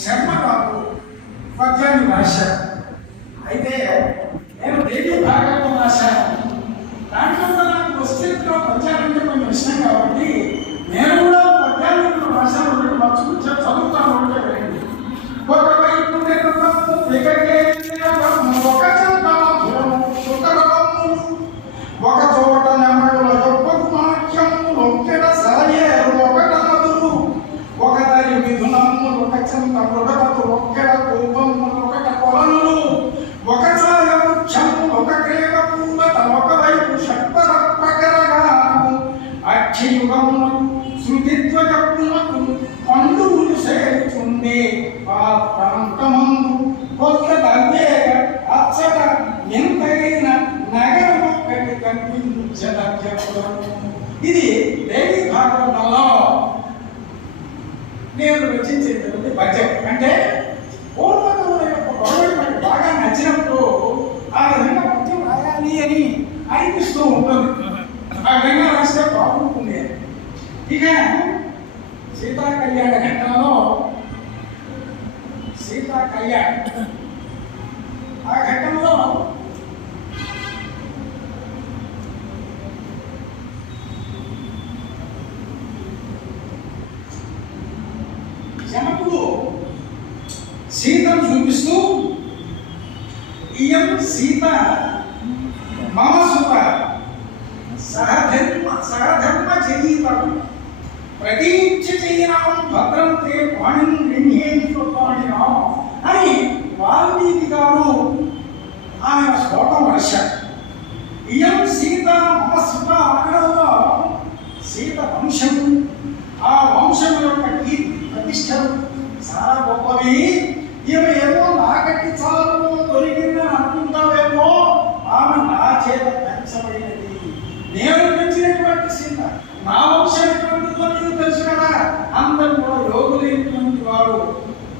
శర్మ గారు పద్యాన్ని రాశారు. అయితే నేను దేవి భాగవతం రాశాను. దాంట్లో కూడా నాకు వస్తున్న పద్యాలంటే కొంచెం ఇష్టం కాబట్టి నేను కూడా పద్యాలను రాశాను. మర్చుకుని చదువుతాను. ఒకవైపు ఒక చోట నెమళ్ళ యొక్క వాక్యము ఒక్కడ సాయేరు ఒకటదురు ఒక తరి మిథునము ఒక చంత మృగవతు ఒక్కడ కోపము ఒకట కొలనులు ఒక ఛాయ వృక్షము ఒక క్రేమ పూమత ఒకవైపు షట్పర ప్రకరగాను అక్షయుగమును శృతిధ్వజమునకు పండువులు సేరుచుండే ఆ ప్రాంతమందు కొత్త దవ్వేగ అచ్చట ఎంతైన నగరం ఒక్కటి కనిపించదగ్గపురము. ఇది దేవి భాగవతంలో నేను రచించేటువంటి పద్యం. అంటే పూర్వకముల యొక్క గొడవలు మనకు బాగా నచ్చినప్పుడు ఆ విధంగా పద్యం రాయాలి అని అనిపిస్తూ ఉంటుంది. ఆ విధంగా రాస్తే బాగుంటుంది. ఇక సీతా కళ్యాణ ఘట్టంలో సీతా కళ్యాణ ఆ ఘట్టంలో జనకుడు సీతను చూపిస్తూ ఇయం సీత మమ సుత సహధర్మ చరీతం ప్రతీక్ష చేయనాం భద్రం తే పాణిం గృహ్యేపాణినా అని వాల్మీకి గారు ఆయన శ్లోకం రాశారు. ఇయం సీత మమ సుత అనడంలో సీత వంశం, ఆ వంశం యొక్క కీర్తి ప్రతిష్టలు చాలా గొప్పవి. ఈమె ఏమో నాకటి చాలు దొరికిందని అనుకుంటావేమో, ఆమె నా చేత పెంచబడినది. నేను పెంచినటువంటి సీత నా వంశం ఎటువంటిదో నీకు తెలుసు కదా. అందరూ కూడా యోగులైనటువంటి వారు.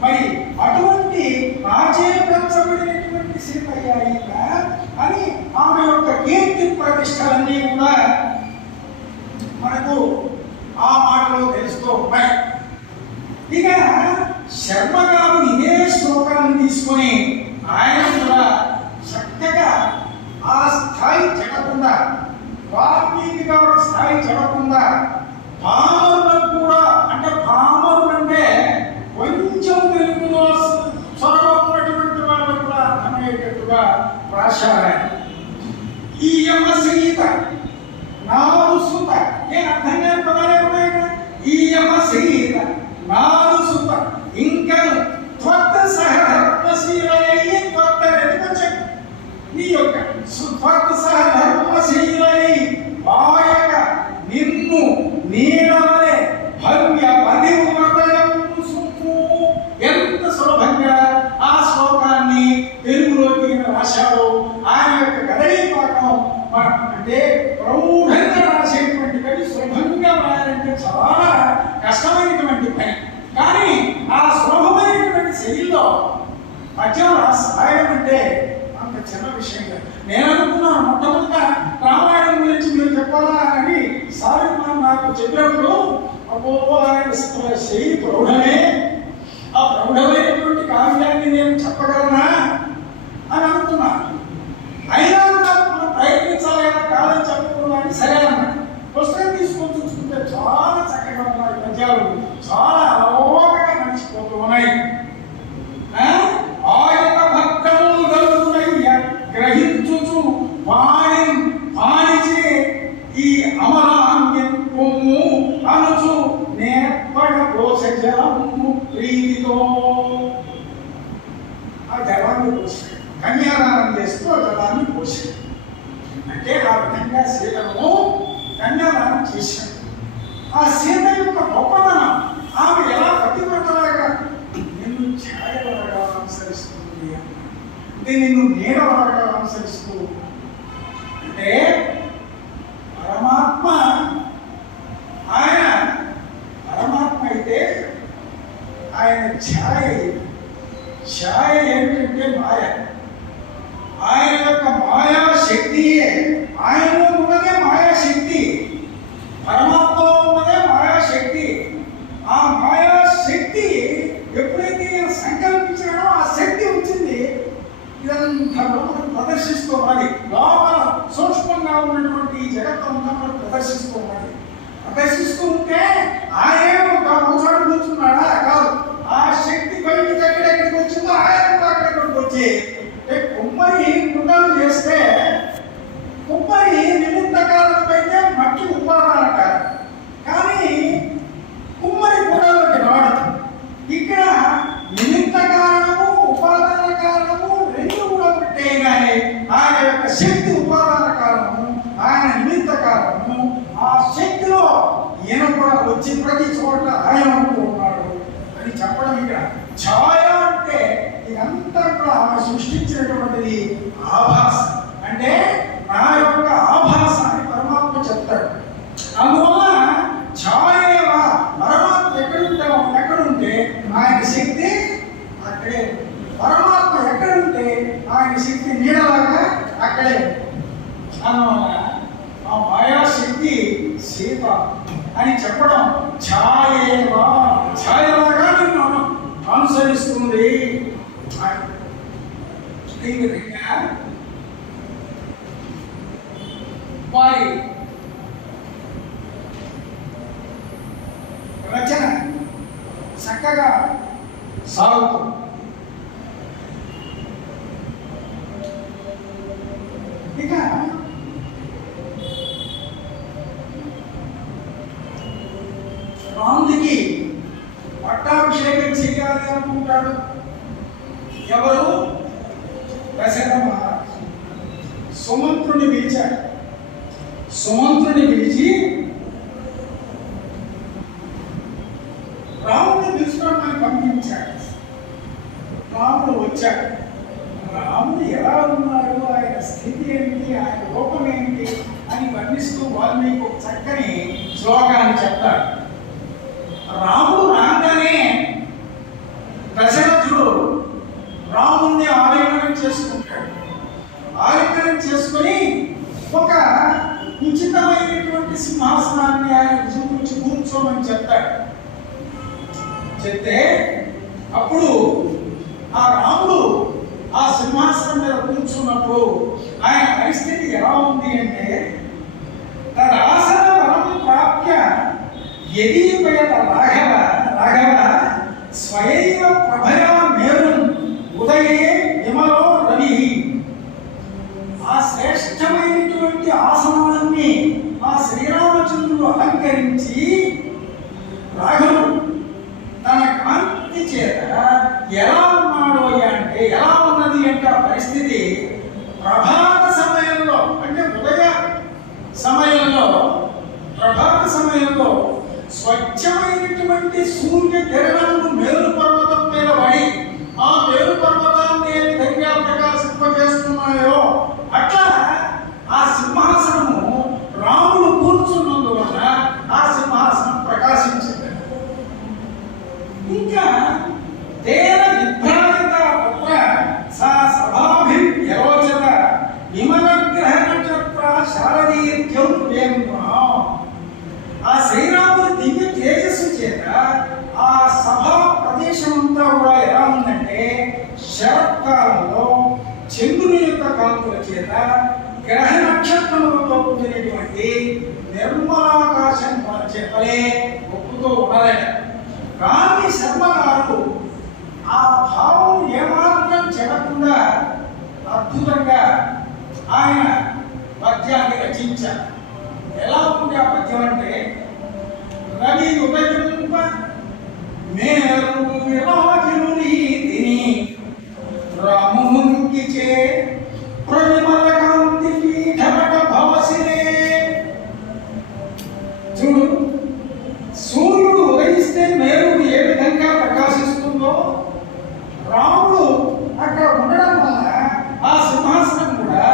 మరి అటువంటి నా చేత పెంచబడినటువంటి సీత అయ్యాయిక అని ఆమె యొక్క కీర్తి ప్రతిష్టలన్నీ కూడా మనకు ఆ మాటలో తెలుస్తూ ఉంటాయి. ఇక శర్మ గారు ఇదే శ్లోకాన్ని తీసుకొని ఆయన కూడా చక్కగా ఆ స్థాయి చెడకుండా, వాల్మీకి గారు స్థాయి చెడకుండా పామరులకు కూడా, అంటే పామరులు అంటే కొంచెం తెలుగులో చొరవన్నటువంటి వాళ్ళు కూడా అర్థమయ్యేటట్టుగా రాశారు. ఈ యమ సీత నాలుగు సుత నేను అర్థం కాని పదాలే ఉన్నాయి కదా. ఈ యమ సీత నాలుగు సుత ఇంకా కొత్త సహధర్మశీలయ్యి కొత్త వెతుకొచ్చే నీ యొక్క కొత్త సహధర్మశీలయ్యి వాయక నిన్ను నీడవలే భవ్య పతివ్రతయము సుమ్ము. ఎంత సులభంగా ఆ శ్లోకాన్ని తెలుగులోకి రాశాడు. ఆయన యొక్క కదలీపాకం అంటే ప్రౌఢంగా రాసేటువంటి కవి సులభంగా రాయాలంటే చాలా కష్టమైనటువంటి పని. కానీ ఆ సులభమైనటువంటి శైలిలో పద్యం రాయడం అంటే అంత చిన్న విషయం కాదు. నేను అనుకున్నాను మొట్టమొదట రామాయణం గురించి మీరు చెప్పాలా అని సారి నాకు చెప్పినప్పుడు అబ్బో ఆయన శైలి ప్రౌఢమే, ఆ ప్రౌఢమైనటువంటి కావ్యాన్ని నేను చెప్పగలనా అని అనుకున్నాను. అయినా మనం ప్రయత్నించాలైనా కాదని చెప్పుకున్నాను. సరే అన్నాడు. పుస్తకం తీసుకొని చూసుకుంటే చాలా చక్కగా ఉన్నాయి పద్యాలు, చాలా అలవోకగా నడిచిపోతూ ఉన్నాయి. ఆయన భక్తములు కలుగుతున్నాయి గ్రహించుచు పాణిచే ఈ అమరాంగ్యం కొమ్ము అనుచు నేర్పడ పోషము ప్రీతితో ఆ జలాన్ని పోసాడు. కన్యాదానం చేస్తూ ఆ జలాన్ని పోసాడు. అంటే ఆ విధంగా సీతను కన్యాదానం చేశాడు. ఆ సీత యొక్క గొప్పతనం, ఆమె ఎలా పతివ్రతలాగా నిన్ను ఛాయలాగా అనుసరిస్తుంది, అంటే నిన్ను నీడలాగా అనుసరిస్తూ, అంటే పరమాత్మ ఆయన పరమాత్మ అయితే ఆయన ఛాయ ఏమిటంటే మాయ. ఆయన యొక్క మాయాశక్తియే, ఆయనలో ఉన్నదే మాయాశక్తి, పరమాత్మలో ఉన్నదే మాయాశక్తి. ఆ మాయాశక్తి ఎప్పుడైతే అంతలో మనం ప్రదర్శిస్తోంది. లోపల సూక్ష్మంగా ఉన్నటువంటి ఈ జగత్తంతా మనం ప్రదర్శిస్తోంది. ప్రదర్శిస్తూ ఉంటే ఆయనే ఒక ఒకసారి కూర్చున్నాడా? కాదు. ఆ శక్తి బయటికి ఎక్కడెక్కడికి వచ్చిందో ఆయన అక్కడెక్కడికి వచ్చి కుమ్మరి కుండలు చేస్తే కుమ్మరి నిమిత్త కారణమైతే మట్టి ఉపాదాన కారణం, కానీ కుమ్మరి కుండలోకి రావడం. ఇక్కడ నిమిత్త కారణము ఉపాదాన కారణము రెండు కూడా పెట్టే కానీ ఆయన యొక్క శక్తి ఉపాదాన కారణము, ఆయన నిమిత్త కారణము. ఆ శక్తిలో ఈయన కూడా వచ్చి ప్రతి చోట ఆయన ఉంటూ ఉన్నాడు అని చెప్పడం. ఇక్కడ ఛాయ అంటే ఇదంతా కూడా ఆమె సృష్టించినటువంటిది ఆభాస. అంటే నా యొక్క ఆభాస అని పరమాత్మ చెప్తాడు. అందువల్ల ఛాయగా పరమాత్మ ఎక్కడుంటే ఆయన శక్తి అక్కడే, పరమాత్మ ఎక్కడుంటే ఆయన శక్తి నీడలాగా అక్కడే. అందువల్ల ఆ మాయాశక్తి సీత అని చెప్పడం ఛాయేవా, ఛాయలాగా నిన్ను అనుసరిస్తుంది. వారి రచన చక్కగా సాగుతుంది. ఇక రాముడికి పట్టాభిషేకం చేయాలి అనుకుంటాడు ఎవరు? దశరథ మహారాజు. సుమంత్రుని పిలిచాడు. సుమంత్రుని పిలిచి రాముడిని పిలుచుకోవడానికి పంపించాడు. రాముడు వచ్చాడు. రాముడు ఎలా ఉన్నాడు, ఆయన స్థితి ఏమిటి, ఆయన రూపం ఏమిటి అని వర్ణిస్తూ వాల్మీకి ఒక చక్కని శ్లోకాన్ని చెప్తాడు. రాముడు రాగానే దశరథుడు రాముణ్ణి ఆలింగనం చేసుకుంటాడు. ఆలింగనం చేసుకుని ఒక ఉచితమైనటువంటి సింహాసనాన్ని ఆయన చూపించి కూర్చోమని చెప్తాడు. చెప్తే అప్పుడు ఆ రాముడు ఆ సింహాసనం మీద కూర్చున్నప్పుడు ఆయన పరిస్థితి ఎలా ఉంది అంటే, తదాసన వరం ప్రాప్య యదీపయత రాఘవ రాఘవ స్వయైవ ప్రభయా మేరుం ఉదయే విమలో రవి. ఆ శ్రేష్టమైనటువంటి ఆసనాన్ని ఆ శ్రీరామచంద్రుడు అలంకరించి రాఘవుడు తన కాంతి చేత ఎలా ఉన్నాడు అంటే, ఎలా ఉన్నది అంటే ఆ పరిస్థితి ప్రభాత సమయంలో, అంటే ఉదయ సమయంలో, ప్రభాత సమయంలో స్వచ్ఛమైనటువంటి సూర్య కిరణములు మేరు పర్వతం మీద పడి ఆ మేరు పర్వతాన్ని ఏ విధంగా ప్రకాశింపజేస్తున్నాయో అట్లా ఆ సింహాసనము రాముడు కూర్చున్నందువల్ల ఆ సింహాసనం ప్రకాశించింది. ఇంకా తేన విభ్రాజిత పుత్ర సా సభాభిర్యరోచత విమలగ్రహ నక్షత్ర శారదీర్ఘ్యం వేమ్మ. ఆ శ్రీరాముడి దివ్య తేజస్సు చేత ఆ సభా ప్రదేశం అంతా కూడా ఎలా ఉందంటే, శరత్కాలంలో చంద్రుని యొక్క కాంతుల చేత గ్రహ నక్షత్రములతో కూడినటువంటి నిర్మలాకాశం చెప్పలే ఒప్పుతో ఉండదట. కానీ శర్మ గారు ఆ భావం ఏమాత్రం చెడకుండా అద్భుతంగా ఆయన పద్యాన్ని రచించారు. ఎలా ఉంది ఆ పద్యం అంటే, రవి ఉదయింప మేరు విరాజును నీతిని రామునికి చే ప్రవిమల కాంతి పీఠమట భవసిరే. చూడు, సూర్యుడు ఉదయిస్తే మేరుడు ఏ విధంగా ప్రకాశిస్తుందో రాముడు అక్కడ ఉండడం వల్ల ఆ సింహాసనం కూడా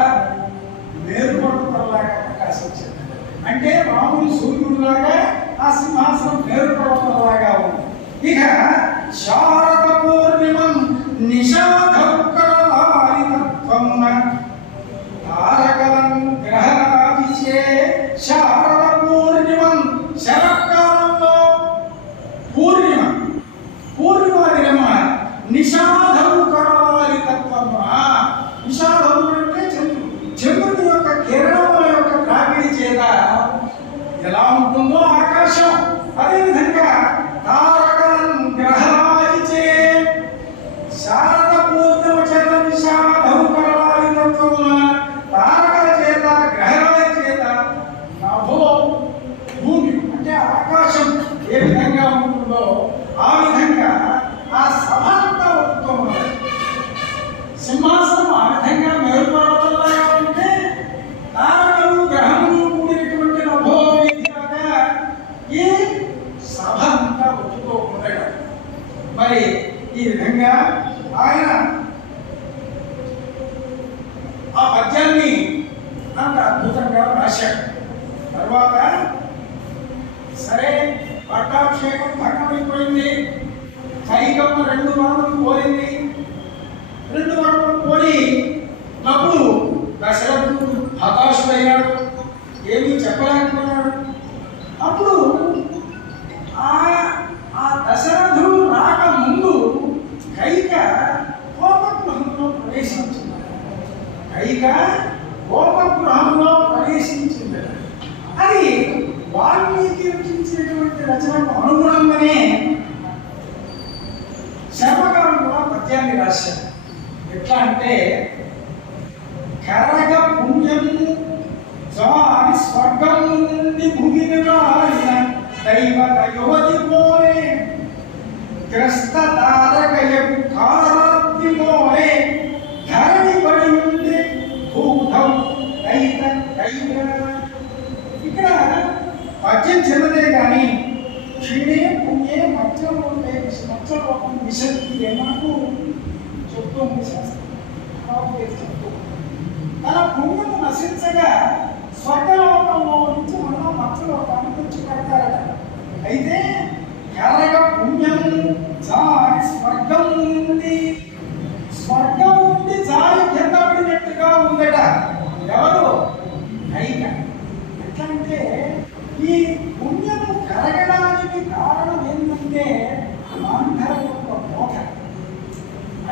మేరు పర్వతంలాగా ప్రకాశించింది. అంటే రాముడు సూర్యుడులాగా, ఆ సింహాసనం మేరు పర్వతంలాగా ఉంది. ఇక శారద పూర్ణిమం నిషాధౌకరవారితత్వం తారకలం గ్రహరాజిచే. శారద పూర్ణిమం శరత్కాలంలో పూర్ణిమ, పూర్ణిమ దినమ నిషాధౌకరవారితత్వం. నిష ఈ విధంగా ఆయన ఆ పద్యాన్ని అంత అద్భుతంగా రాశాడు. తర్వాత సరే పట్టాభిషేకం భంగమైపోయింది. కైకమ్మ 2 వరములు కోరింది. 2 వరములు కోరి అప్పుడు దశరథుడు హతాశుడయ్యాడు, ఏమీ చెప్పలేకపోయాడు. అప్పుడు ఆ దశరథుడు రాక ముందు కైక కోపగృహంలో ప్రవేశించింది. కైక కోపగృహంలో ప్రవేశించింది. అది వాల్మీకి రచించినటువంటి రచనకు అనుగుణంగానే శర్మగారు కూడా పద్యాన్ని రాశారు. ఎట్లా అంటే కరగ పుణ్యము జారి స్వర్గం నుండి భూమిని రాలిన దైవత యువతి పోలే గ్రస్త తారకయకు కాలరాత్రి పోలే ధరణి పడి ఉండే భూధం దైత దైవ. ఇక్కడ పద్యం చిన్నదే కానీ క్షీణే పుణ్యే మత్స్యలోకం విశక్తి మనకు చెప్తుంది శాస్త్రం. తన పుణ్యము నశించగా స్వర్గలోకంలో నుంచి మనం మత్స్యలోకానికి వచ్చి పడతారట. అయితే కరగ పుణ్యం జారి స్వర్గం నుండి జారి కింద పడినట్టుగా ఉందట. ఎవరు? కైక. ఎట్లంటే ఈ పుణ్యము కరగడానికి కారణం ఏంటంటే మంథర యొక్క బోధ.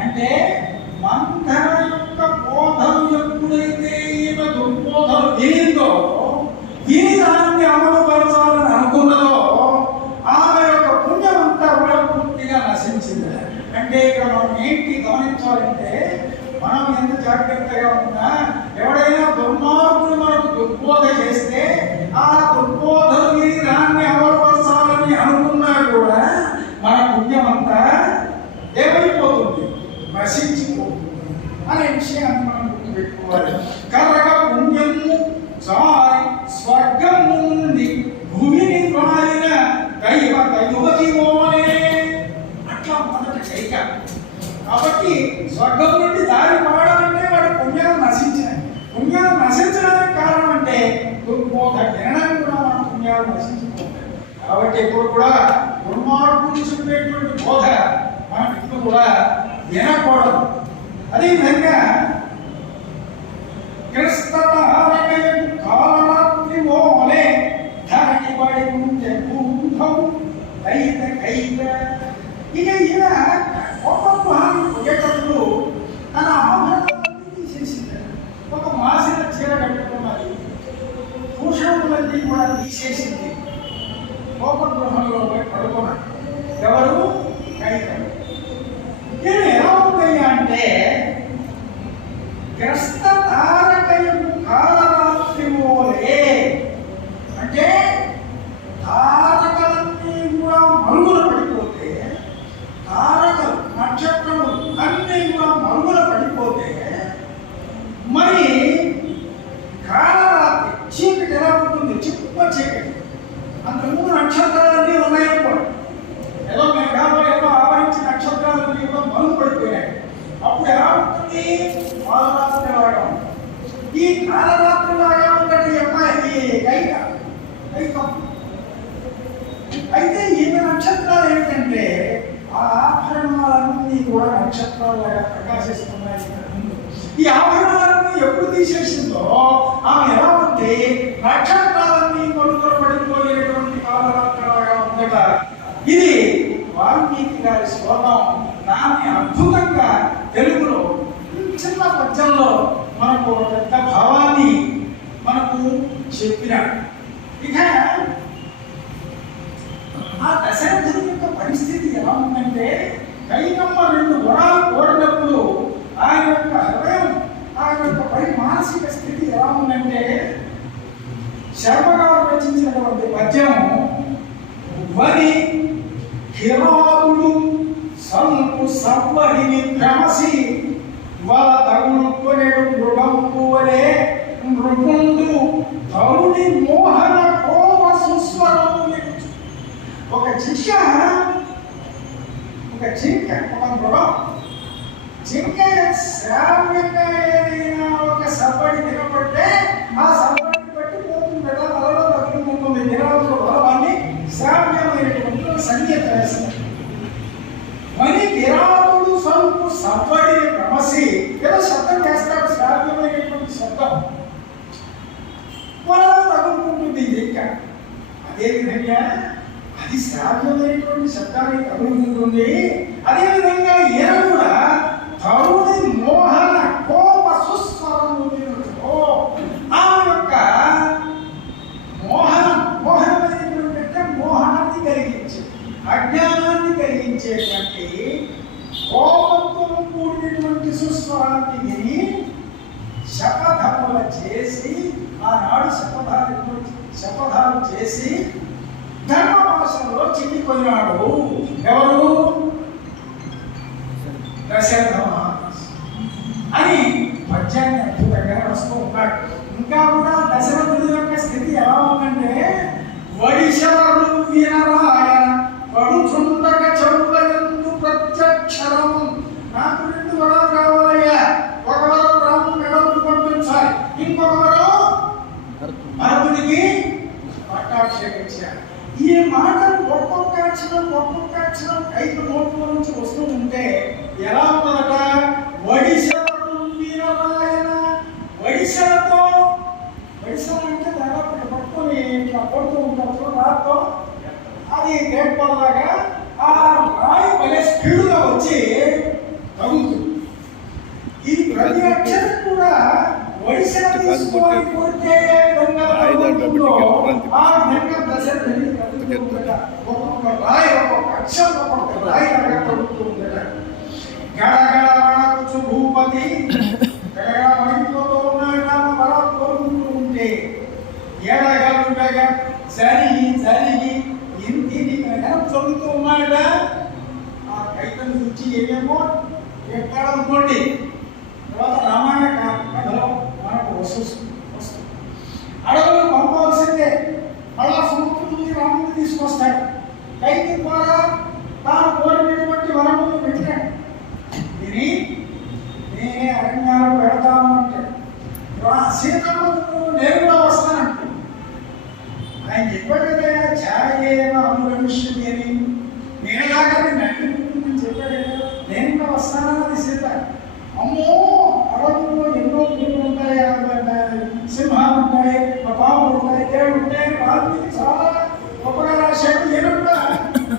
అంటే మంథర యొక్క బోధం ఎప్పుడైతే ఈమె దుర్బోధం వినిందో, విని దాన్ని అమలుపరచాలని అనుకున్నదో ఆమె యొక్క పుణ్యం అంతా కూడా పూర్తిగా నశించింది. అంటే ఇక్కడ మనం ఏంటి గమనించాలంటే, మనం ఎంత జాగ్రత్తగా ఉన్నా ఎవడైనా దుర్మార్గుడు మనకు దుర్బోధ చేస్తే ఆ దుర్బోధను విని దాన్ని అమలుపరచాలని అనుకున్నా కూడా మన పుణ్యం అంతా ఏమైపోతుంది? నశించిపోతుంది అనే విషయాన్ని మనం గుర్తుపెట్టుకోవాలి. కరగ పుణ్యము జారి స్వర్గం నుండి భూమిని మారిన దైవత యువతి మోనే. అట్లా మొదట కైక. కాబట్టి స్వర్గం నుండి దారి మారాలంటే వాడి పుణ్యాలు నశించినాయి. పుణ్యాలు నశించడానికి కారణం అంటే దుర్బోధ వినడం కూడా మన పుణ్యాలు నశించిపోతాయి. కాబట్టి ఇప్పుడు కూడా దుర్మార్గులు చెప్పేటువంటి బోధ మన ఇప్పుడు కూడా వినకూడదు. అదేవిధంగా కాలరాత్రి మోలే ధరణి పడి ఉంటే భూధం దైత కైక. ఇక ఈయన కోపగృహానికి పోయేటప్పుడు తన ఆభరణాన్ని తీసేసింది. ఒక మాసిన చీర కట్టుకున్నది, భూషణులన్నీ కూడా తీసేసింది. కోపగృహంలో పోయి పడుకున్నాడు. ఎవరు? కైక. నేను ఎలా ఉందయ్యా అంటే గ్రస్త తారకయము కాలరాత్రి మోలే. అంటే తారకలన్నీ కూడా మరుగున పడిపోతే, తారకలు నక్షత్రములు అన్నీ కూడా మరుగున పడిపోతే మరి కాలరాత్రి చీకటి ఎలా ఉంటుంది? చిప్ప చీకటి. అంతకుముందు నక్షత్రాలన్నీ ఉన్నాయనుకోండి, ఏదో మేఘాలు ఏదో ఆవరించి నక్షత్రాలన్నీ కూడా మరుగు పడిపోయాయి. అప్పుడు ఎలా ఉంటుంది? కాలరాత్రి లాగా. ఈ కాలరాత్రి లాగా ఉన్నట్టు అమ్మాయి కైక. అయితే ఈమె నక్షత్రాలు ఏంటంటే ఆ ఆభరణాలన్నీ కూడా నక్షత్రాలుగా ప్రకాశిస్తున్నాయి. ఈ ఆభరణాలన్నీ ఎప్పుడు తీసేసిందో ఆమె ఎలా ఉంటే నక్షత్రాలన్నీ మరుగున పడిపోయేటువంటి కాలరాత్రిలాగా ఉందట. ఇది వాల్మీకి గారి శ్లోకం. దాన్ని అద్భుతంగా తెలుగులో చిన్న పద్యంలో మనకు ఒక పెద్ద భావాన్ని మనకు చెప్పినాడు. ఇక ఆ దశరథుడి యొక్క పరిస్థితి ఎలా ఉందంటే, కైకమ్మ 2 వరాలు కోరినప్పుడు ఆయన యొక్క హృదయం, ఆయన యొక్క మానసిక స్థితి ఎలా ఉందంటే, శర్మగారు రచించినటువంటి పద్యం వరి హిరాదుడు సంకు సవ్వడిని భ్రమసి వలదగుడుకొనెడు మృగంబువలే నృపుండు తరుణి మోహన కోప సుస్వరము. ఒక శిష్య ఇంకా జింక ఒక మృగం. జింక శ్రావ్యంగా ఏదైనా ఒక సబ్బడి తినబడితే ఆ సబ్బడిని బట్టి పోతుంది కదా, వలలో తగులుకుంటుంది. నిరాలు వలవాన్ని శ్రావ్యమైనటువంటి సంగీత వేస్తారు. మరి విరాటుడు స్వల్పు సబ్బడిని క్రమసి ఏదో శబ్దం చేస్తాడు, శ్రావ్యమైనటువంటి శబ్దం, వలలో తగులుకుంటుంది జింక. అదేవిధంగా అది శ్రావ్యమైనటువంటి శబ్దాన్ని తగులుకుంటుంది. అదేవిధంగా ఈయన కూడా తరుణి మోహన కోప సుస్వరముతో ఆ యొక్క మోహనమైనటువంటి మోహనాన్ని కలిగించే, అజ్ఞానాన్ని కలిగించేటువంటి కోపంతో కూడినటువంటి సుస్వరాన్ని విని శపథముల చేసి ఆనాడు శపథాలు చేసి ధర్మ భాషలో చిక్కిపోయినాడు. ఎవరు? దశరథ మహారాజు అని పద్యాన్ని అద్భుతంగా వస్తూ ఉన్నాడు. ఇంకా కూడా దశరథుడి యొక్క స్థితి ఎలా ఉందంటే, వడిశరు వీరరాయ పడుచుండగ చెవుల యందు ప్రత్యక్షరము. నాకు 2 వరాలు కావాలయ్యా, ఒక వరం రాము మెడకు పంపించాలి, ఇంకొక వరం భరతుడికి పట్టాభిషేకించాలి. ఈ మాటలు ఒక్కొక్క అక్షరం కైపు నోట్లో నుంచి వస్తూ ఉంటే ఎలా ఉందట? వడిశరు వీరరాయన. వడిశలతో, వడిశల అంటే దాదాపు పట్టుకొని ఇట్లా కొడుతూ ఉంటారు రాతో, అది గేట్పల్లాగా ఆ రాయి భలే స్పీడుగా వచ్చి తగులుతుంది. ఈ ప్రతి అక్షరం కూడా వడిశల తీసుకొని కొడితే ఆ విధంగా దశరథుడి ఒక్కొక్క రాయి ఒక్కొక్క అక్షరం ఒక్కొక్క రాయి తగులుతూ ఉందట. గడగడ భూపతి గడగడ వణికిపోతూ ఉన్నాడు. వరాలు కోరుకుంటూ ఉంటే ఎడగలుడగా జరిగి ఇంటిని చదువుతూ ఉన్నాడ. ఆ కైతను చూచి ఏమేమో ఎక్కడనుకోండి, తర్వాత రామాయణ కథలో మనకు వస్తుంది. అడవులు పంపవలసిందే, మళ్ళా సముద్రం నుండి రాముడిని తీసుకొస్తాడు. కైకి ద్వారా తాను కోరినటువంటి వరములు పెట్టాడు. ఇది నేనే అరణ్యాలు పెడతాను అంటే సీతమ్మ నేరుగా వస్తానంటే ఆయన చెప్పాడు కదా, ఛాయేమ అనుగమిష్యతి అని. నేనులాగానే నటింటుందని చెప్పాడు కదా, నేను కూడా వస్తానన్నది సీత. అమ్మో అడవుల్లో ఎన్నో పూలు ఉంటాయి, సింహాలు ఉంటాయి, పాములు ఉంటాయి, తేళ్ళు ఉంటాయి. వాల్మీకి చాలా గొప్పగా రాశాడు. నేను కూడా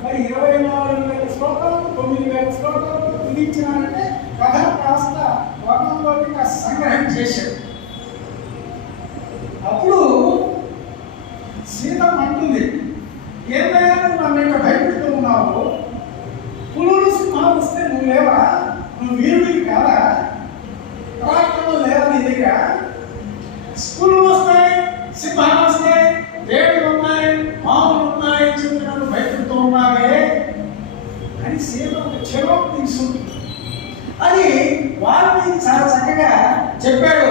మరి 24,000 శ్లోకాలు 9,000 శ్లోకాలు విధించినానంటే కథను కాస్త వర్ణంలోకి కాస్త సంగ్రహం చేశాడు. అప్పుడు సీత అంటుంది, ఏమైనా నువ్వు నన్ను ఇంకా భయపెడుతూ ఉన్నావు, పులులు సింహాలు వస్తే నువ్వు లేవా? నువ్వు వీరుడికి కాదా? పరాక్రమం లేదా నీ దగ్గర? పులులు వస్తాయి, సింహాలు వస్తాయి, దేవుడు ఉన్నాయి, మామూలు ఉన్నాయి, చెప్పి నన్ను భయపెడుతూ ఉన్నావే అని సీత ఒక చెరోపు తీసుకుంటుంది. అది వాల్మీకి చాలా చక్కగా చెప్పాడు.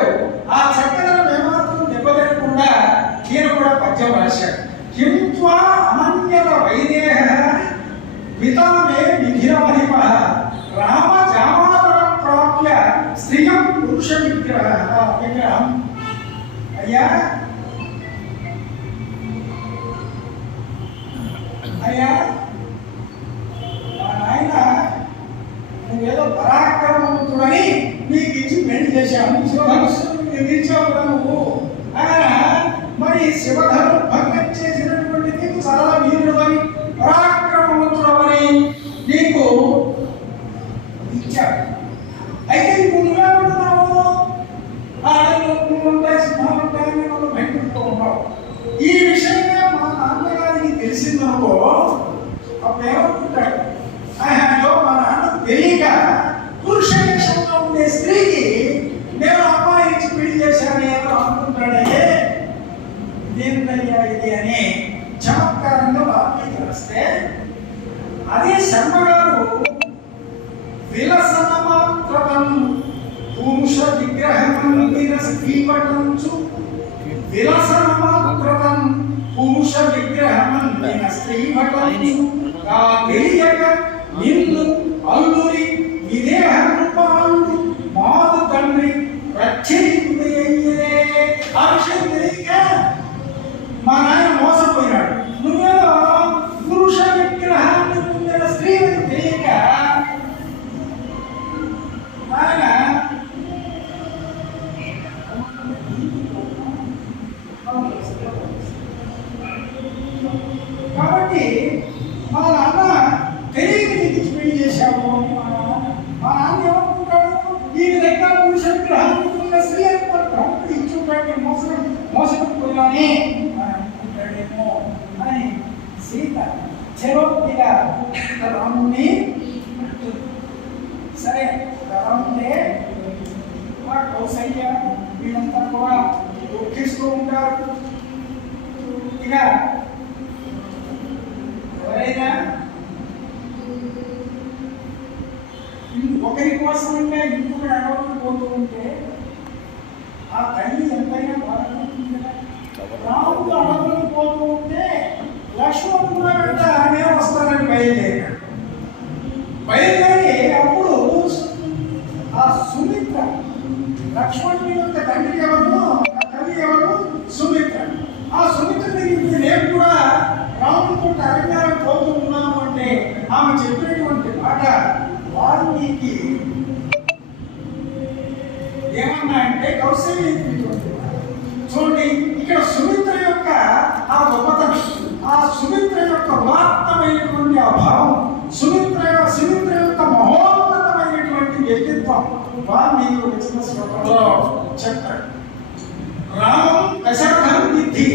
ఆ చక్కదనం ఏమాత్రం దెబ్బతినకుండా ఈయన కూడా పద్యం రాశాడు. కింత్వా అనన్యత వైదేహ వితామే నిధిరమహిమ రామ జామాతరం ప్రాప్య స్త్రియం పురుష విగ్రహం. అయ్యా మా నాయన నువ్వేదో పరాక్రమవంతుడని నీకు ఇచ్చి పెళ్లి చేశాను, శివధనుస్సును ఎదిరించావు కదా నువ్వు. మరి శివధను భంగం చేసినటువంటి నీకు చాలా వీరుడని పరాక్రమవంతుడని నీకు ఇచ్చాడు. అయితే ఇప్పుడు నువ్వేమంటున్నావు? ఆడలో ఉంటాయి, సింహాలు ఉంటాయి, మనం భయపెడుతూ ఉన్నావు. ఈ విషయంగా మా నాన్నగారికి తెలిసిందనుకో, అప్పుడు ఏమనుకుంటాడు? అయ్యో మా నాన్నకు తెలియక పురుష వేషంలో ఉండే స్త్రీకి నేను అమ్మాయి ఇచ్చి పెళ్లి చేశాను ఏదో అనుకుంటాడే, ఇదేంటయ్యా ఇది అని చమత్కారంగా వాల్మీకి వస్తే, అదే శర్మగారు విలసన మాత్రం పురుష విగ్రహం స్త్రీపటంచు విలసన మాత్రం పురుష విగ్రహం స్త్రీపటంచు తెలియక నిన్ను అల్లురి విదేహ రూపాలు మాదు తండ్రి రక్షించే ఆ విషయం తెలియక మా నాయన మోసపోయినాడు. నువ్వేదో పురుష విగ్రహాన్ని పొందిన స్త్రీ అని తెలియక ఆయన కాబట్టి మా నాన్న తెలియక నీకు పెళ్లి చేశాము అని మా నాన్న ఏమనుకుంటాడు, ఈ విధంగా పురుష విగ్రహాన్ని పొందిన స్త్రీ అని ఇచ్చుంటాడు, మోసపోయినానే అనుకుంటాడేమో అని సీత చెరోక్తిగా రాముని సరే రాముడే మా కౌసల్య వీళ్ళంతా కూడా దుఃఖిస్తూ ఉంటారు. ఇక ఎవరైనా ఒకరి కోసంగా ఇంకొకరు అడవులు పోతూ ఉంటే ఆ తల్లి ఎంతైనా బాధపడుతుంది కదా. రాముడు అడవులు పోతూ ఉంటే లక్ష్మణుడు కూడా వెంట ఆమె వస్తానని బయలుదేరి అప్పుడు ఆ సుమిత్ర లక్ష్మణుడి యొక్క తండ్రి ఎవరు, తల్లి ఎవరు, సుమిత్ర. ఆ సుమిత్ర దగ్గరికి నేను కూడా రాముడితో అరణ్యాలకు పోతూ ఉన్నాము అంటే ఆమె చెప్పినటువంటి మాట వాల్మీకి ఏమన్నా అంటే కౌశల్య చూడండి. ఇక్కడ సుమిత్ర యొక్క ఆ గొప్పతనం, ఆ సుమిత్ర యొక్క ఉదాత్తమైనటువంటి ఆ భావం, సుమిత్ర యొక్క మహోన్నతమైనటువంటి వ్యక్తిత్వం వాల్మీకి ఒక చిన్న శ్లోకంలో చెప్తాడు. రామం దశరథం విద్ధి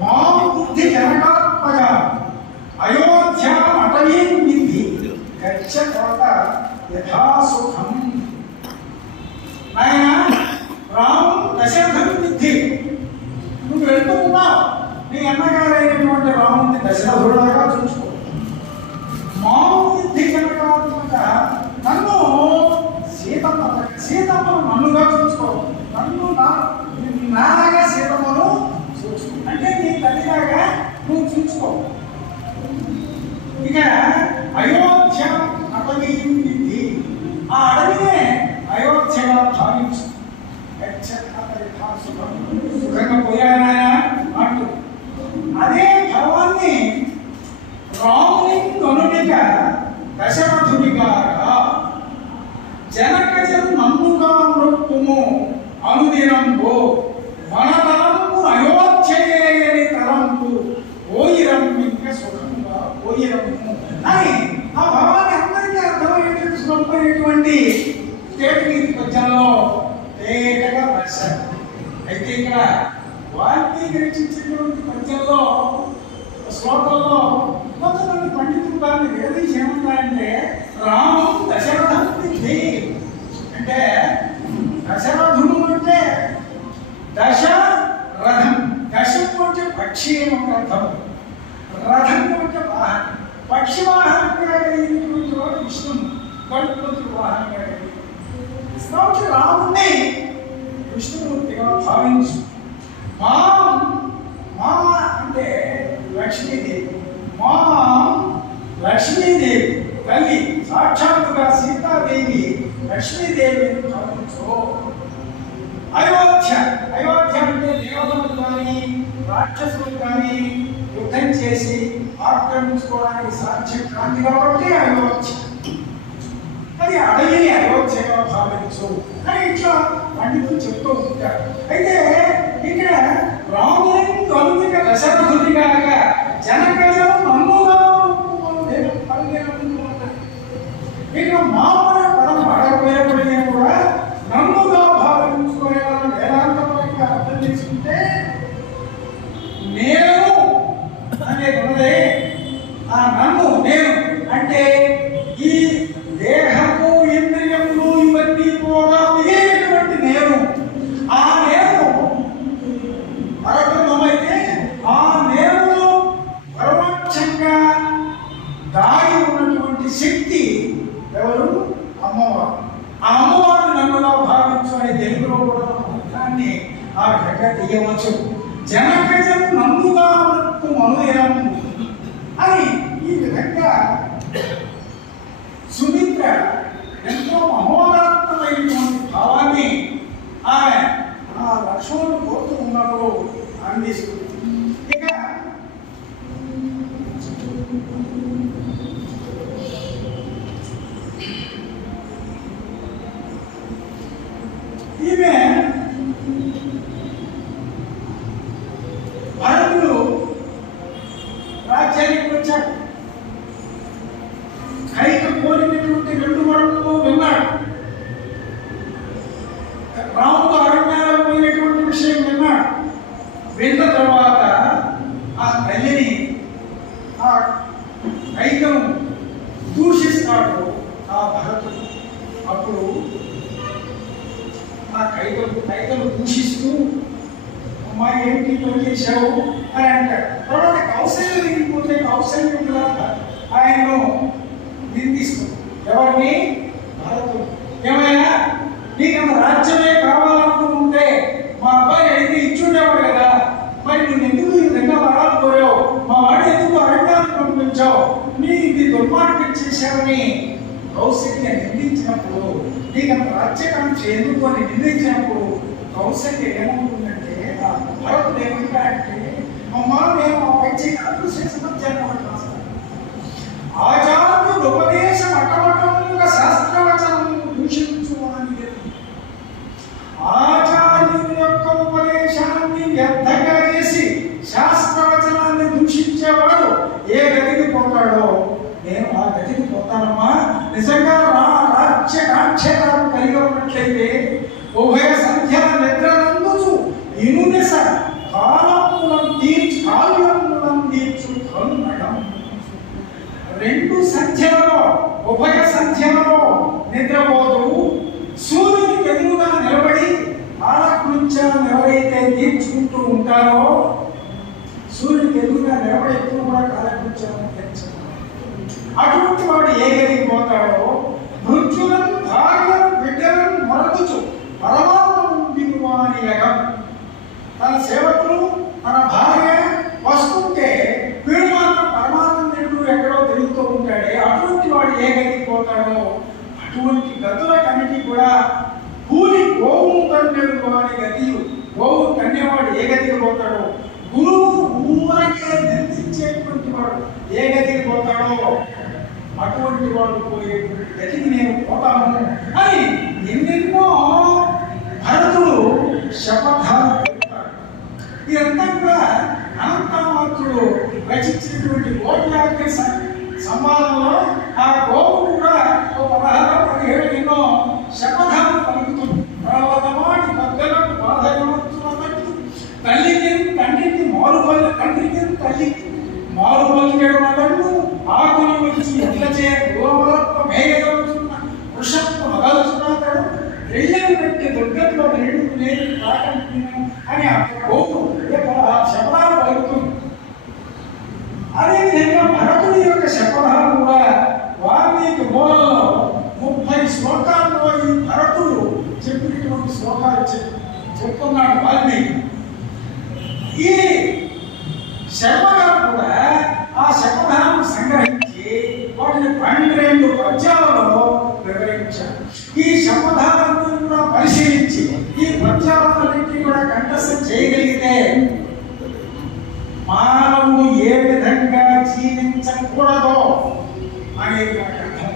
మాం బుద్ధి జనకాత్మక అయోధ్యాం అటవీం విద్ధి గచ్చ కోట యథాసుఖం. ఆయన రామం దశరథం విద్ధి, నువ్వు వెళ్తూ ఉన్నావు, నీ అన్నగారైనటువంటి రాముని దశరథుడుగా చూసుకో. మాం బుద్ధి జనకాత్మక, నన్ను సీతమ్మను నన్నుగా చూసుకో, నన్ను నాలాగా సీతమ్మను చూసుకో, అంటే నీ తల్లిలాగా నువ్వు చూసుకో. ఇక అయోధ్య అటవీ విద్ధి, ఆ అడవినే అయోధ్యగా భావించు. సుఖంగా పోయానాయన అంటూ అదే భావాన్ని రాముని కనునిగా దశరథునిగా జనకజను నన్నుగా నొప్పుము అనుదినంబు వనతలంపు అయోధ్యని తలంపు ఓయిరం ఇంక సుఖంగా ఓయిరము అని ఆ భావాన్ని అందరికీ అర్థమయ్యేటట్టు సులభమైనటువంటి తేటగీతి పద్యంలో తేటగా రాశారు. అయితే ఇక్కడ వాల్మీకి రచించినటువంటి పద్యంలో శ్లోకంలో కొంతమంది పండితులు దాన్ని వేదించి ఏమంటారంటే రామం దశరథం విద్ధి అంటే దశరథుడు అంటే దశ రథం, దశము అంటే పక్షి ఒక అర్థం, రథం అంటే వాహనం, పక్షి వాహనంగా కలిగినటువంటి వాడు విష్ణువు, గణపతుడు వాహనంగా కలిగి రాముణ్ణి విష్ణుమూర్తిగా భావించు. మా అంటే లక్ష్మీదేవి, మా లక్ష్మీదేవి తల్లి సాక్షాత్తుగా సీతాదేవి లక్ష్మీదేవిని భావించు. అయోధ్య అంటే దేవతలు కానీ రాక్షసులు కానీ యుద్ధం చేసి ఆక్రమించుకోవడానికి సాధ్యం కాంతి కాబట్టి అయోధ్య, అది అడవిని అయోధ్యగా భావించు అని ఇట్లా పండితులు చెప్తూ ఉంటారు. అయితే ఇక్కడ రాముని కనుక దశరథుడిగా జనకజం నన్నుగా ఇక మామూలు పదం పడకపోయినప్పటికీ కూడా నన్నుగా భావించుకునే వాళ్ళని వేదాంతపరంగా అర్థం చేసుకుంటే నేను అనే ఉన్నదే ఆ నన్ను నేను అంటే ఈ దేహము ఇంద్రియములు ఇవన్నీ కూడా మిగిలినటువంటి నేను, ఆ నేను పరబ్రహ్మమైతే ఆ నేనులో పరోక్షంగా దాగి ఉన్నటువంటి శక్తి ఎవరు? అమ్మవారు. ఆ అమ్మవారిని నన్నుగా భావించు అనే తెలుగులో కూడా అర్థాన్ని ఆ విధంగా తీయవచ్చు. జనకజం నన్నుగా అనుదినం అని ఈ విధంగా ఎదుట ఎంతో మహోదాత్తమైనటువంటి భావాన్ని ఆమె ఆ లక్ష్మణుడు కోరుతూ ఉన్నప్పుడు అందిస్తుంది. ఇక ఈమె భరతుడు రాజ్యానికి వచ్చాడు. కైక కోరినటువంటి 2 వరములు విన్నాడు. రాముడు అరణ్యాలు పోయినటువంటి విషయం విన్నాడు. విన్న తర్వాత ఆ తల్లిని ఆ కైకను దూషిస్తాడు ఆ భరతుడు. అప్పుడు ఆ కైకను దూషిస్తూ అమ్మా ఏంటి పని చేశావు అని అంటాడు. తర్వాత కౌశల్యం దిగిపోతే కౌశల్యం ఆయన్ను నిందిస్తుంది. ఎవరిని? భరతుడు. ఏమైనా నీకంత రాజ్యమే కావాలనుకుంటే మా అబ్బాయి అయితే ఇచ్చుండేవాడు కదా, మరి నువ్వు ఎందుకు ఈ విధంగా వరాలిపోయావు, మా వాడు ఎందుకు అరణ్యాన్ని పంపించావు, నీ ఇది దుర్మార్గం చేశావని కౌశల్య నిందించినప్పుడు, నీకంత రాజ్యకాంక్ష ఎందుకు అని నిందించినప్పుడు కౌశల్య ఏమవుతుందంటే భరతుడు ఏమంటాడంటే అమ్మా నేను ఆ పంచీకాలు చేసి మధ్యాహ్నం రాస్తాను. ఆచార్యుడు ఉపదేశం అటవటముగా శాస్త్రవచనము దూషించు అని ఆచార్యుని యొక్క ఉపదేశాన్ని వ్యర్థంగా చేసి శాస్త్రవచనాన్ని దూషించేవాడు ఏ గతికి పోతాడో నేను ఆ గతికి పోతానమ్మా. నిజంగా రాజ్యకాంక్షలు కలిగి ఉన్నట్లయితే ఉభయ సంధ్యల నిద్రనందుచు ఇనునెస కాలములం తీర్చు కరుణడం. 2 సంధ్యలలో ఉభయ సంధ్యలలో నిద్రపోతూ సూర్యునికి ఎదురుగా నిలబడి కాలకృత్యాలను ఎవరైతే తీర్చుకుంటూ ఉంటారో, సూర్యునికి ఎదురుగా నిలబడి ఎప్పుడు కూడా కాలకృత్యాలను తీర్చరు. అటువంటి వాడు ఏ గదికి పోతాడో మృత్యులను భార్యను బిడ్డలను మరచుచు పరమాత్మను దిగువాని యగం. తన సేవకులు తన భార్య వస్తుంటే వీడు మాత్రం పరమాత్మ నిండు ఎక్కడో తిరుగుతూ ఉంటాడే, అటువంటి వాడు ఏ గదికి పోతాడో అటువంటి గతుల కమిటీ కూడా కూలి గోవు కన్యడు వాడి గతియు. గోవు కన్యవాడు ఏ గతికి పోతాడో, గురువు ఊరకే నిర్దించేటువంటి వాడు ఏ గతికి పోతాడో అటువంటి వాడు పోయేటువంటి గతికి నేను పోతాను అని ఎన్నెన్నో భరతుడు శపథాలు పెడతాడు. ఇదంతా కూడా అనంతమాత్రుడు రచించినటువంటి గోపియాజ్ఞ సంవాదంలో ఆ గోవు కూడా 16-17 ఎన్నో శపథాలు పలుకుతుంది. పర్వతమాడి మధ్యలకు బాధగమర్చున్నట్టు తల్లికి తండ్రికి తండ్రికి తల్లికి మారు పలికేడు నగళ్ళు ఆకులు వచ్చి ఎట్లచే గోవలప్ప మేఘలుచున్న వృషపు మొదలుచున్నాడు రెయ్యలు పెట్టి దుర్గంలో నేను రాకంటున్నాను అని ఆ గోపు శపథాలు పలుకుతుంది. అదేవిధంగా భరతుడి యొక్క శపథాలు కూడా వాల్మీకి మూలలో 30 శ్లోకాల్లో ఈ భరతుడు చెప్పినటువంటి శ్లోకాలు చెప్తున్నాడు వాల్మీకి. ఈ శర్మగారు కూడా ఆ శపథాలను సంగ్రహించి వాటిని 12 పద్యాలలో వివరించారు. ఈ శపథాలను కూడా పరిశీలించి ఈ పద్యాలన్నింటినీ కూడా కంఠస్థం చేయగలిగితే మానవుడు ఏ విధంగా జీవించకూడదో అనేది అర్థం.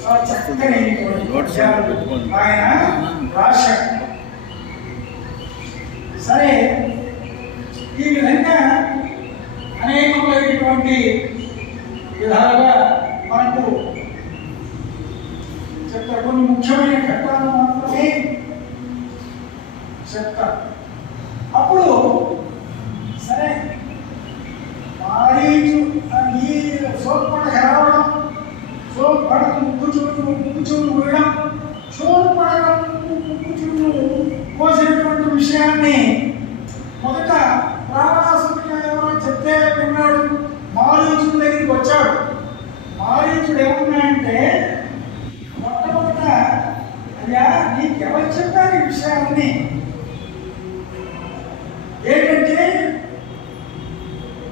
చాలా చక్కని ఆయన రాశాడు. సరే, ఈ విధంగా అనేకమైనటువంటి విధాలుగా మనకు చెప్తారు. కొన్ని ముఖ్యమైన ఘట్టాలు మాత్రమే చెప్తారు. అప్పుడు సరే మారీచు ఈ సోర్పడక రావడం, సోర్పడకు ముక్కు చూడు ఉండడం, సోర్పడక ముక్కు చూడు పోసినటువంటి విషయాన్ని మొదట రావణాసురుడికి ఎవరో చెప్తే విన్నాడు. మారీచుడి దగ్గరికి వచ్చాడు. మారీచుడు ఏమన్నాడంటే మొట్టమొదట అయ్యా నీకెవరు చెప్పారు ఈ విషయాన్ని ఏంటంటే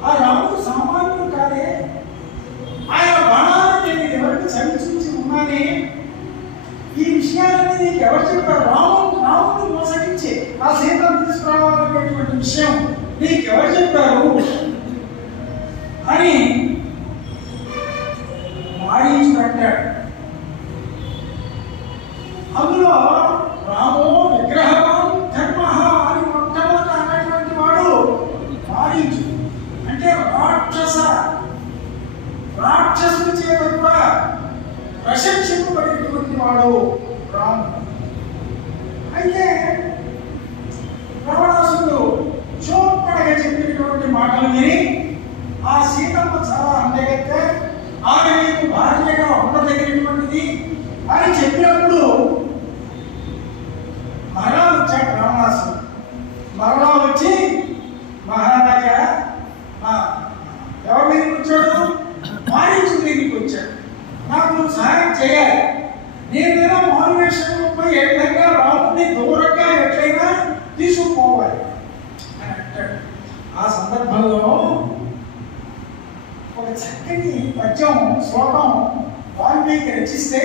ఆ రాముడు సామాన్యుడు కాదే, ఆయన బాణాన్ని నేను ఎవరికి సమీక్షించి ఉన్నానే ఈ విషయాలన్నీ నీకు ఎవరు చెప్పారు? రాముడు మోసగించి ఆ సీతను తీసుకురావాలనేటువంటి విషయం నీకు ఎవరు చెప్పారు అని మారీచుడు అంటాడు. అందులో రామో విగ్రహవాన్ ధర్మ అని మొట్టమొదట అన్నటువంటి వాడు మారీచుడు. అంటే రాక్షసుల చేత కూడా ప్రశంసింపబడేటువంటి వాడు రాముడు. అయితే రావణాసుడు చోప్పడగా చెప్పినటువంటి మాటలు విని ఆ సీతమ్మ చాలా అందగత్తే, ఆమె నీకు భార్యగా ఉండదగినటువంటిది అని చెప్పినప్పుడు మరలా వచ్చాడు రావణాసుడు. మరలా వచ్చి మహారాజా ఎవరి మీదకి వచ్చాడు? మారీచుడి దగ్గరికి వచ్చాడు. నాకు నువ్వు సహాయం చేయాలి. నేనేదో మారువేషంలో పోయి ఏ విధంగా రాముడిని దూరంగా ఎట్లయినా తీసుకుపోవాలి అని అంటాడు. ఆ సందర్భంలో ఒక చక్కని పద్యం శ్లోకం వాల్మీకి రచిస్తే